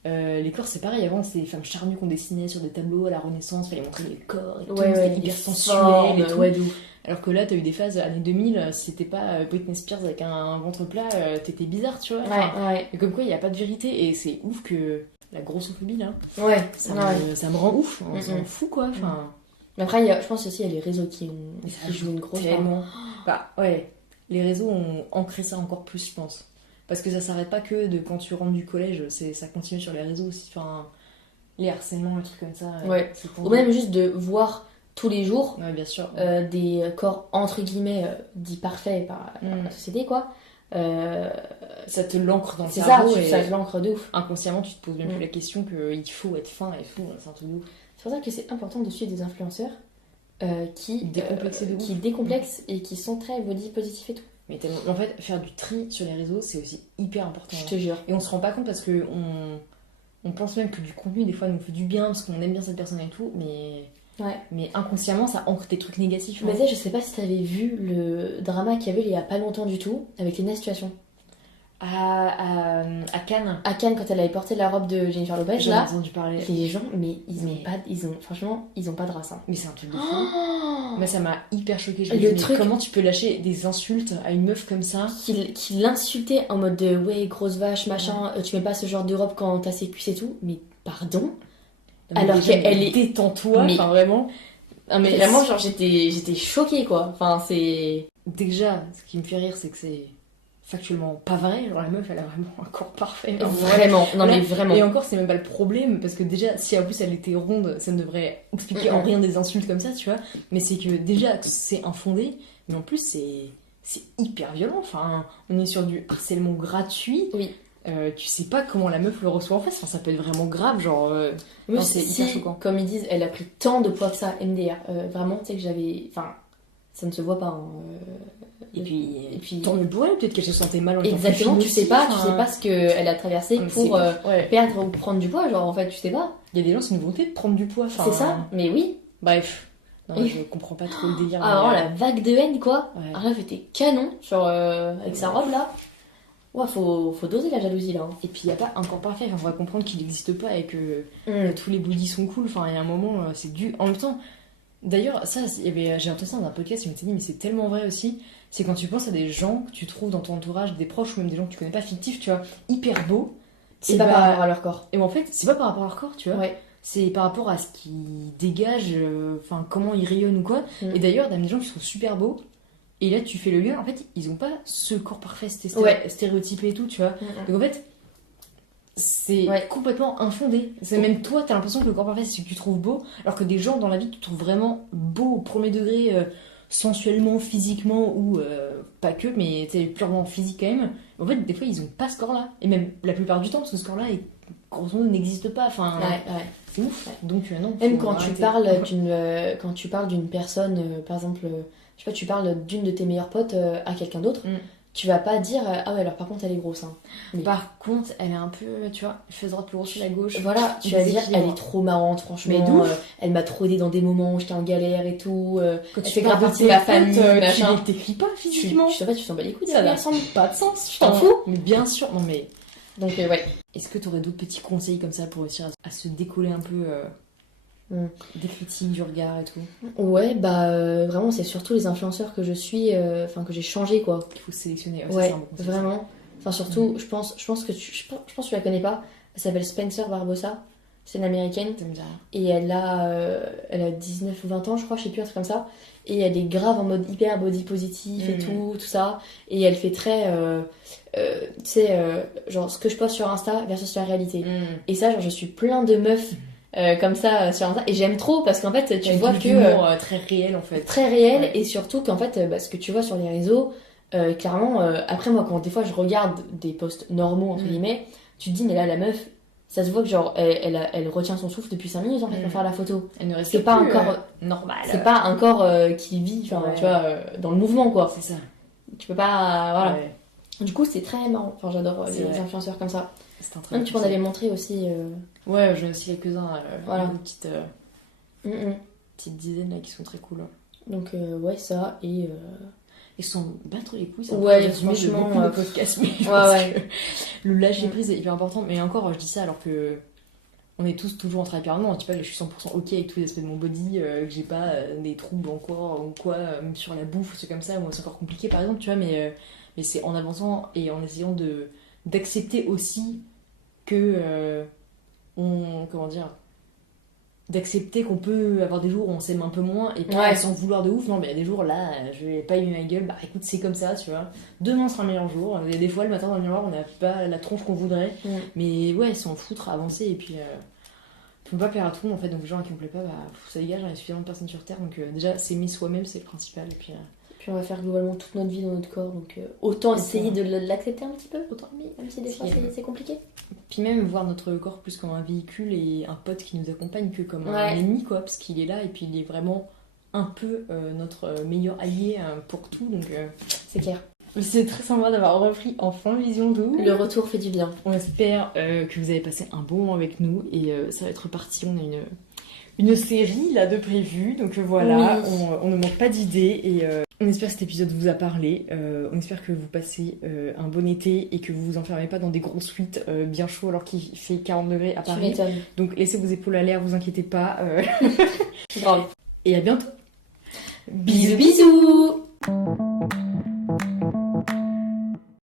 Les corps, c'est pareil. Avant, c'est des femmes charnues qu'on dessinait sur des tableaux à la Renaissance, fallait montrer les corps et tout, c'était hyper sensuel et tout. Ouais, de ouf. Alors que là, t'as eu des phases, années 2000, si t'étais pas Britney Spears avec un ventre plat, t'étais bizarre, tu vois. Enfin, Ouais, et comme quoi, il n'y a pas de vérité. Et c'est ouf que la grossophobie, là, ouais. ça, Ouais. ça me rend ouf. On Mm-mm. s'en fout, quoi. Enfin, Mais après, je pense aussi il y a les réseaux qui jouent une grosse part. tellement. Bah, ouais. Les réseaux ont ancré ça encore plus, je pense. Parce que ça s'arrête pas que de quand tu rentres du collège, ça continue sur les réseaux aussi. Enfin, les harcèlements, les trucs comme ça. Ouais. c'est Ou même juste de voir tous les jours Ouais, bien sûr. des corps entre guillemets dits parfaits par la société, quoi. Ça te l'ancre dans le C'est ça, cerveau. et ça l'ancre de ouf. inconsciemment, tu te poses même plus la question qu'il faut être fin et tout. C'est un truc de ouf. C'est pour ça que c'est important de suivre des influenceurs qui Décomplexés de ouf. qui décomplexent et qui sont très body positifs et tout. Mais tellement... En fait, faire du tri sur les réseaux, c'est aussi hyper important. Je te jure. Et on se rend pas compte parce que on pense même que du contenu, des fois, nous fait du bien parce qu'on aime bien cette personne et tout, mais inconsciemment, ça ancre des trucs négatifs. Mais tu sais, je sais pas si t'avais vu le drama qu'il y avait il y a pas longtemps du tout, avec Lena Situation. À Cannes. À Cannes, quand elle avait porté la robe de Jennifer Lopez, J'en ai là, entendu parler. les gens, mais franchement, ils ont pas de race. Hein. Mais c'est un truc de fou. Oh Moi, ça m'a hyper choqué. Le truc- Comment tu peux lâcher des insultes à une meuf comme ça? Qui l'insultait en mode de ouais, grosse vache, machin, tu mets pas ce genre de robe quand t'as ses cuisses et tout, mais pardon? Alors qu'elle est. Détends-toi, Mais- enfin vraiment. Non, mais vraiment, genre, j'étais choquée, quoi. Enfin, c'est. Déjà, ce qui me fait rire, c'est que c'est factuellement pas vrai. Genre, la meuf, elle a vraiment un corps parfait. Enfin, Vraiment, non, Là, mais vraiment. Et encore, c'est même pas le problème, parce que déjà, si en plus elle était ronde, ça ne devrait expliquer en rien des insultes comme ça, tu vois. Mais c'est que déjà, c'est infondé, mais en plus, c'est hyper violent. Enfin, on est sur du harcèlement gratuit. Oui. Tu sais pas comment la meuf le reçoit en face. Enfin, ça peut être vraiment grave, genre. Oui, non, c'est hyper si, choquant. comme ils disent, elle a pris tant de poids que ça, MDR. Vraiment, tu sais que j'avais. Enfin, ça ne se voit pas. Hein. Et puis, Et puis- tant mieux pour elle, peut-être qu'elle se sentait mal en étant Exactement, plus tu fine sais pas, aussi, tu sais pas ce qu'elle a traversé enfin, pour ouais. perdre ou prendre du poids, genre en fait, tu sais pas. Il y a des gens, c'est une volonté de prendre du poids. Enfin, C'est ça, mais oui. Bref. Non, Oui. je comprends pas trop le délire. Ah, mais, vraiment, la vague de haine, quoi. ouais. Ah, là, était canon, genre avec sa robe là. Ouais, faut doser la jalousie là. Hein. Et puis il n'y a pas un corps parfait, enfin, on va comprendre qu'il n'existe pas et que Mm. tous les bodies sont cool, enfin il y a un moment c'est dû. En même temps, d'ailleurs, ça, j'ai entendu ça dans un podcast, je m'étais dit, mais c'est tellement vrai aussi, c'est quand tu penses à des gens que tu trouves dans ton entourage, des proches ou même des gens que tu connais pas fictifs, tu vois, hyper beaux. C'est Et pas bah- par rapport à leur corps. Et en fait, c'est pas par rapport à leur corps, tu vois, Ouais. c'est par rapport à ce qu'ils dégagent, enfin comment ils rayonnent ou quoi. Mm. Et d'ailleurs, t'as des gens qui sont super beaux. Et là, tu fais le lien, en fait, ils ont pas ce corps parfait, Ouais. stéréotypé et tout, tu vois. Mm. Donc en fait, c'est Ouais. complètement infondé. C'est même toi, t'as l'impression que le corps parfait, c'est ce que tu trouves beau, alors que des gens dans la vie, tu trouves vraiment beau au premier degré, sensuellement, physiquement, ou pas que, mais c'est purement physique quand même. En fait, des fois, ils ont pas ce corps-là. Et même la plupart du temps, parce que ce corps-là, grosso modo, n'existe pas. Enfin, Ouais. c'est ouf. Donc non. Même faut quand tu arrêter. parles quand tu parles d'une personne, par exemple, je sais pas, tu parles d'une de tes meilleures potes à quelqu'un d'autre, Mm. tu vas pas dire ah ouais alors par contre elle est grosse. Hein. Mais Par contre, elle est un peu, tu vois, fesse droite plus grosse sur la gauche. voilà, tu vas dire Déséquilibre. elle est trop marrante franchement. Mais de ouf. Elle m'a trop aidé dans des moments où j'étais en galère et tout. Quand elle tu fait parles grave de partie de tes ma potes, famille, machin. tu t'écris pas Tu physiquement. tu t'en bats les couilles. Ça n'a derrière. pas de sens. Je t'en fous. Mais bien sûr, non mais. Donc ouais. Est-ce que tu aurais d'autres petits conseils comme ça pour réussir à se décoller un peu Mm. des critiques, du regard et tout? Ouais bah vraiment c'est surtout les influenceurs que je suis, enfin que j'ai changé quoi. Il faut sélectionner. Ça, Ouais, c'est un bon conseil. vraiment. Enfin, surtout, je pense que je pense que tu la connais pas. Elle s'appelle Spencer Barbosa. C'est une américaine. Ça me dit rien. Et elle a 19 ou 20 ans, je crois, je sais plus, un truc comme ça. Et elle est grave en mode hyper body positif et tout ça. Et elle fait très. Tu sais, genre ce que je poste sur Insta versus la réalité. Et ça, genre, je suis plein de meufs comme ça sur Insta. Et j'aime trop parce qu'en fait, tu Avec vois de que. l'humour, très réel en fait. Très réel Ouais. et surtout qu'en fait bah, ce que tu vois sur les réseaux clairement après moi quand des fois je regarde des posts normaux entre guillemets tu te dis mais là la meuf ça se voit que genre elle retient son souffle depuis 5 minutes en fait pour faire la photo Elle ne reste c'est pas plus, un corps normal. c'est pas un corps qui vit enfin Ouais. tu vois dans le mouvement quoi C'est ça. tu peux pas voilà Ouais. du coup c'est très marrant enfin j'adore C'est les vrai. influenceurs comme ça C'est un très même bon tu m'en conseil. avais montré aussi Ouais, j'en ai aussi quelques-uns. Voilà. Une petite, mm, mm. petite dizaine là qui sont très cool. donc ouais ça et Ils sont battre les couilles, ça Ouais, va résumer de franchement, beaucoup de podcasts, mais je ouais, pense ouais. que le lâcher prise est hyper important. Mais encore, je dis ça alors que on est tous toujours en travail permanent. Je dis pas que je suis 100% ok avec tous les aspects de mon body, que j'ai pas des troubles encore ou quoi, même sur la bouffe, c'est comme ça, moi c'est encore compliqué par exemple, tu vois, mais c'est en avançant et en essayant d'accepter aussi que comment dire, d'accepter qu'on peut avoir des jours où on s'aime un peu moins et pas Ouais. sans vouloir de ouf. Non, mais il y a des jours là, je vais pas aimer ma gueule, bah écoute, c'est comme ça, tu vois. Demain sera un meilleur jour. Il y a des fois, le matin dans le miroir, on n'a pas la tronche qu'on voudrait, mais ouais, s'en foutre, avancer et puis. Faut pas plaire à tout le monde en fait, donc les gens à qui on plaît pas, bah ça dégage, il y a suffisamment de personnes sur terre, donc déjà s'aimer soi-même c'est le principal et puis on va faire globalement toute notre vie dans notre corps donc autant Et essayer ça. de l'accepter un petit peu autant même si des fois c'est compliqué puis même voir notre corps plus comme un véhicule et un pote qui nous accompagne que comme un Ouais. ennemi quoi, parce qu'il est là et puis il est vraiment un peu notre meilleur allié pour tout, donc c'est clair Mais c'est très sympa d'avoir repris enfin Vision 12. Le retour fait du bien. On espère que vous avez passé un bon moment avec nous et ça va être reparti. On a une série là de prévue, donc voilà, Oui. on ne manque pas d'idées et on espère que cet épisode vous a parlé. On espère que vous passez un bon été et que vous vous enfermez pas dans des grosses suites bien chauds alors qu'il fait 40 degrés à Tu Paris. m'étonnes. Donc laissez vos épaules à l'air, vous inquiétez pas. Grave. Et à bientôt. Bisous bisous.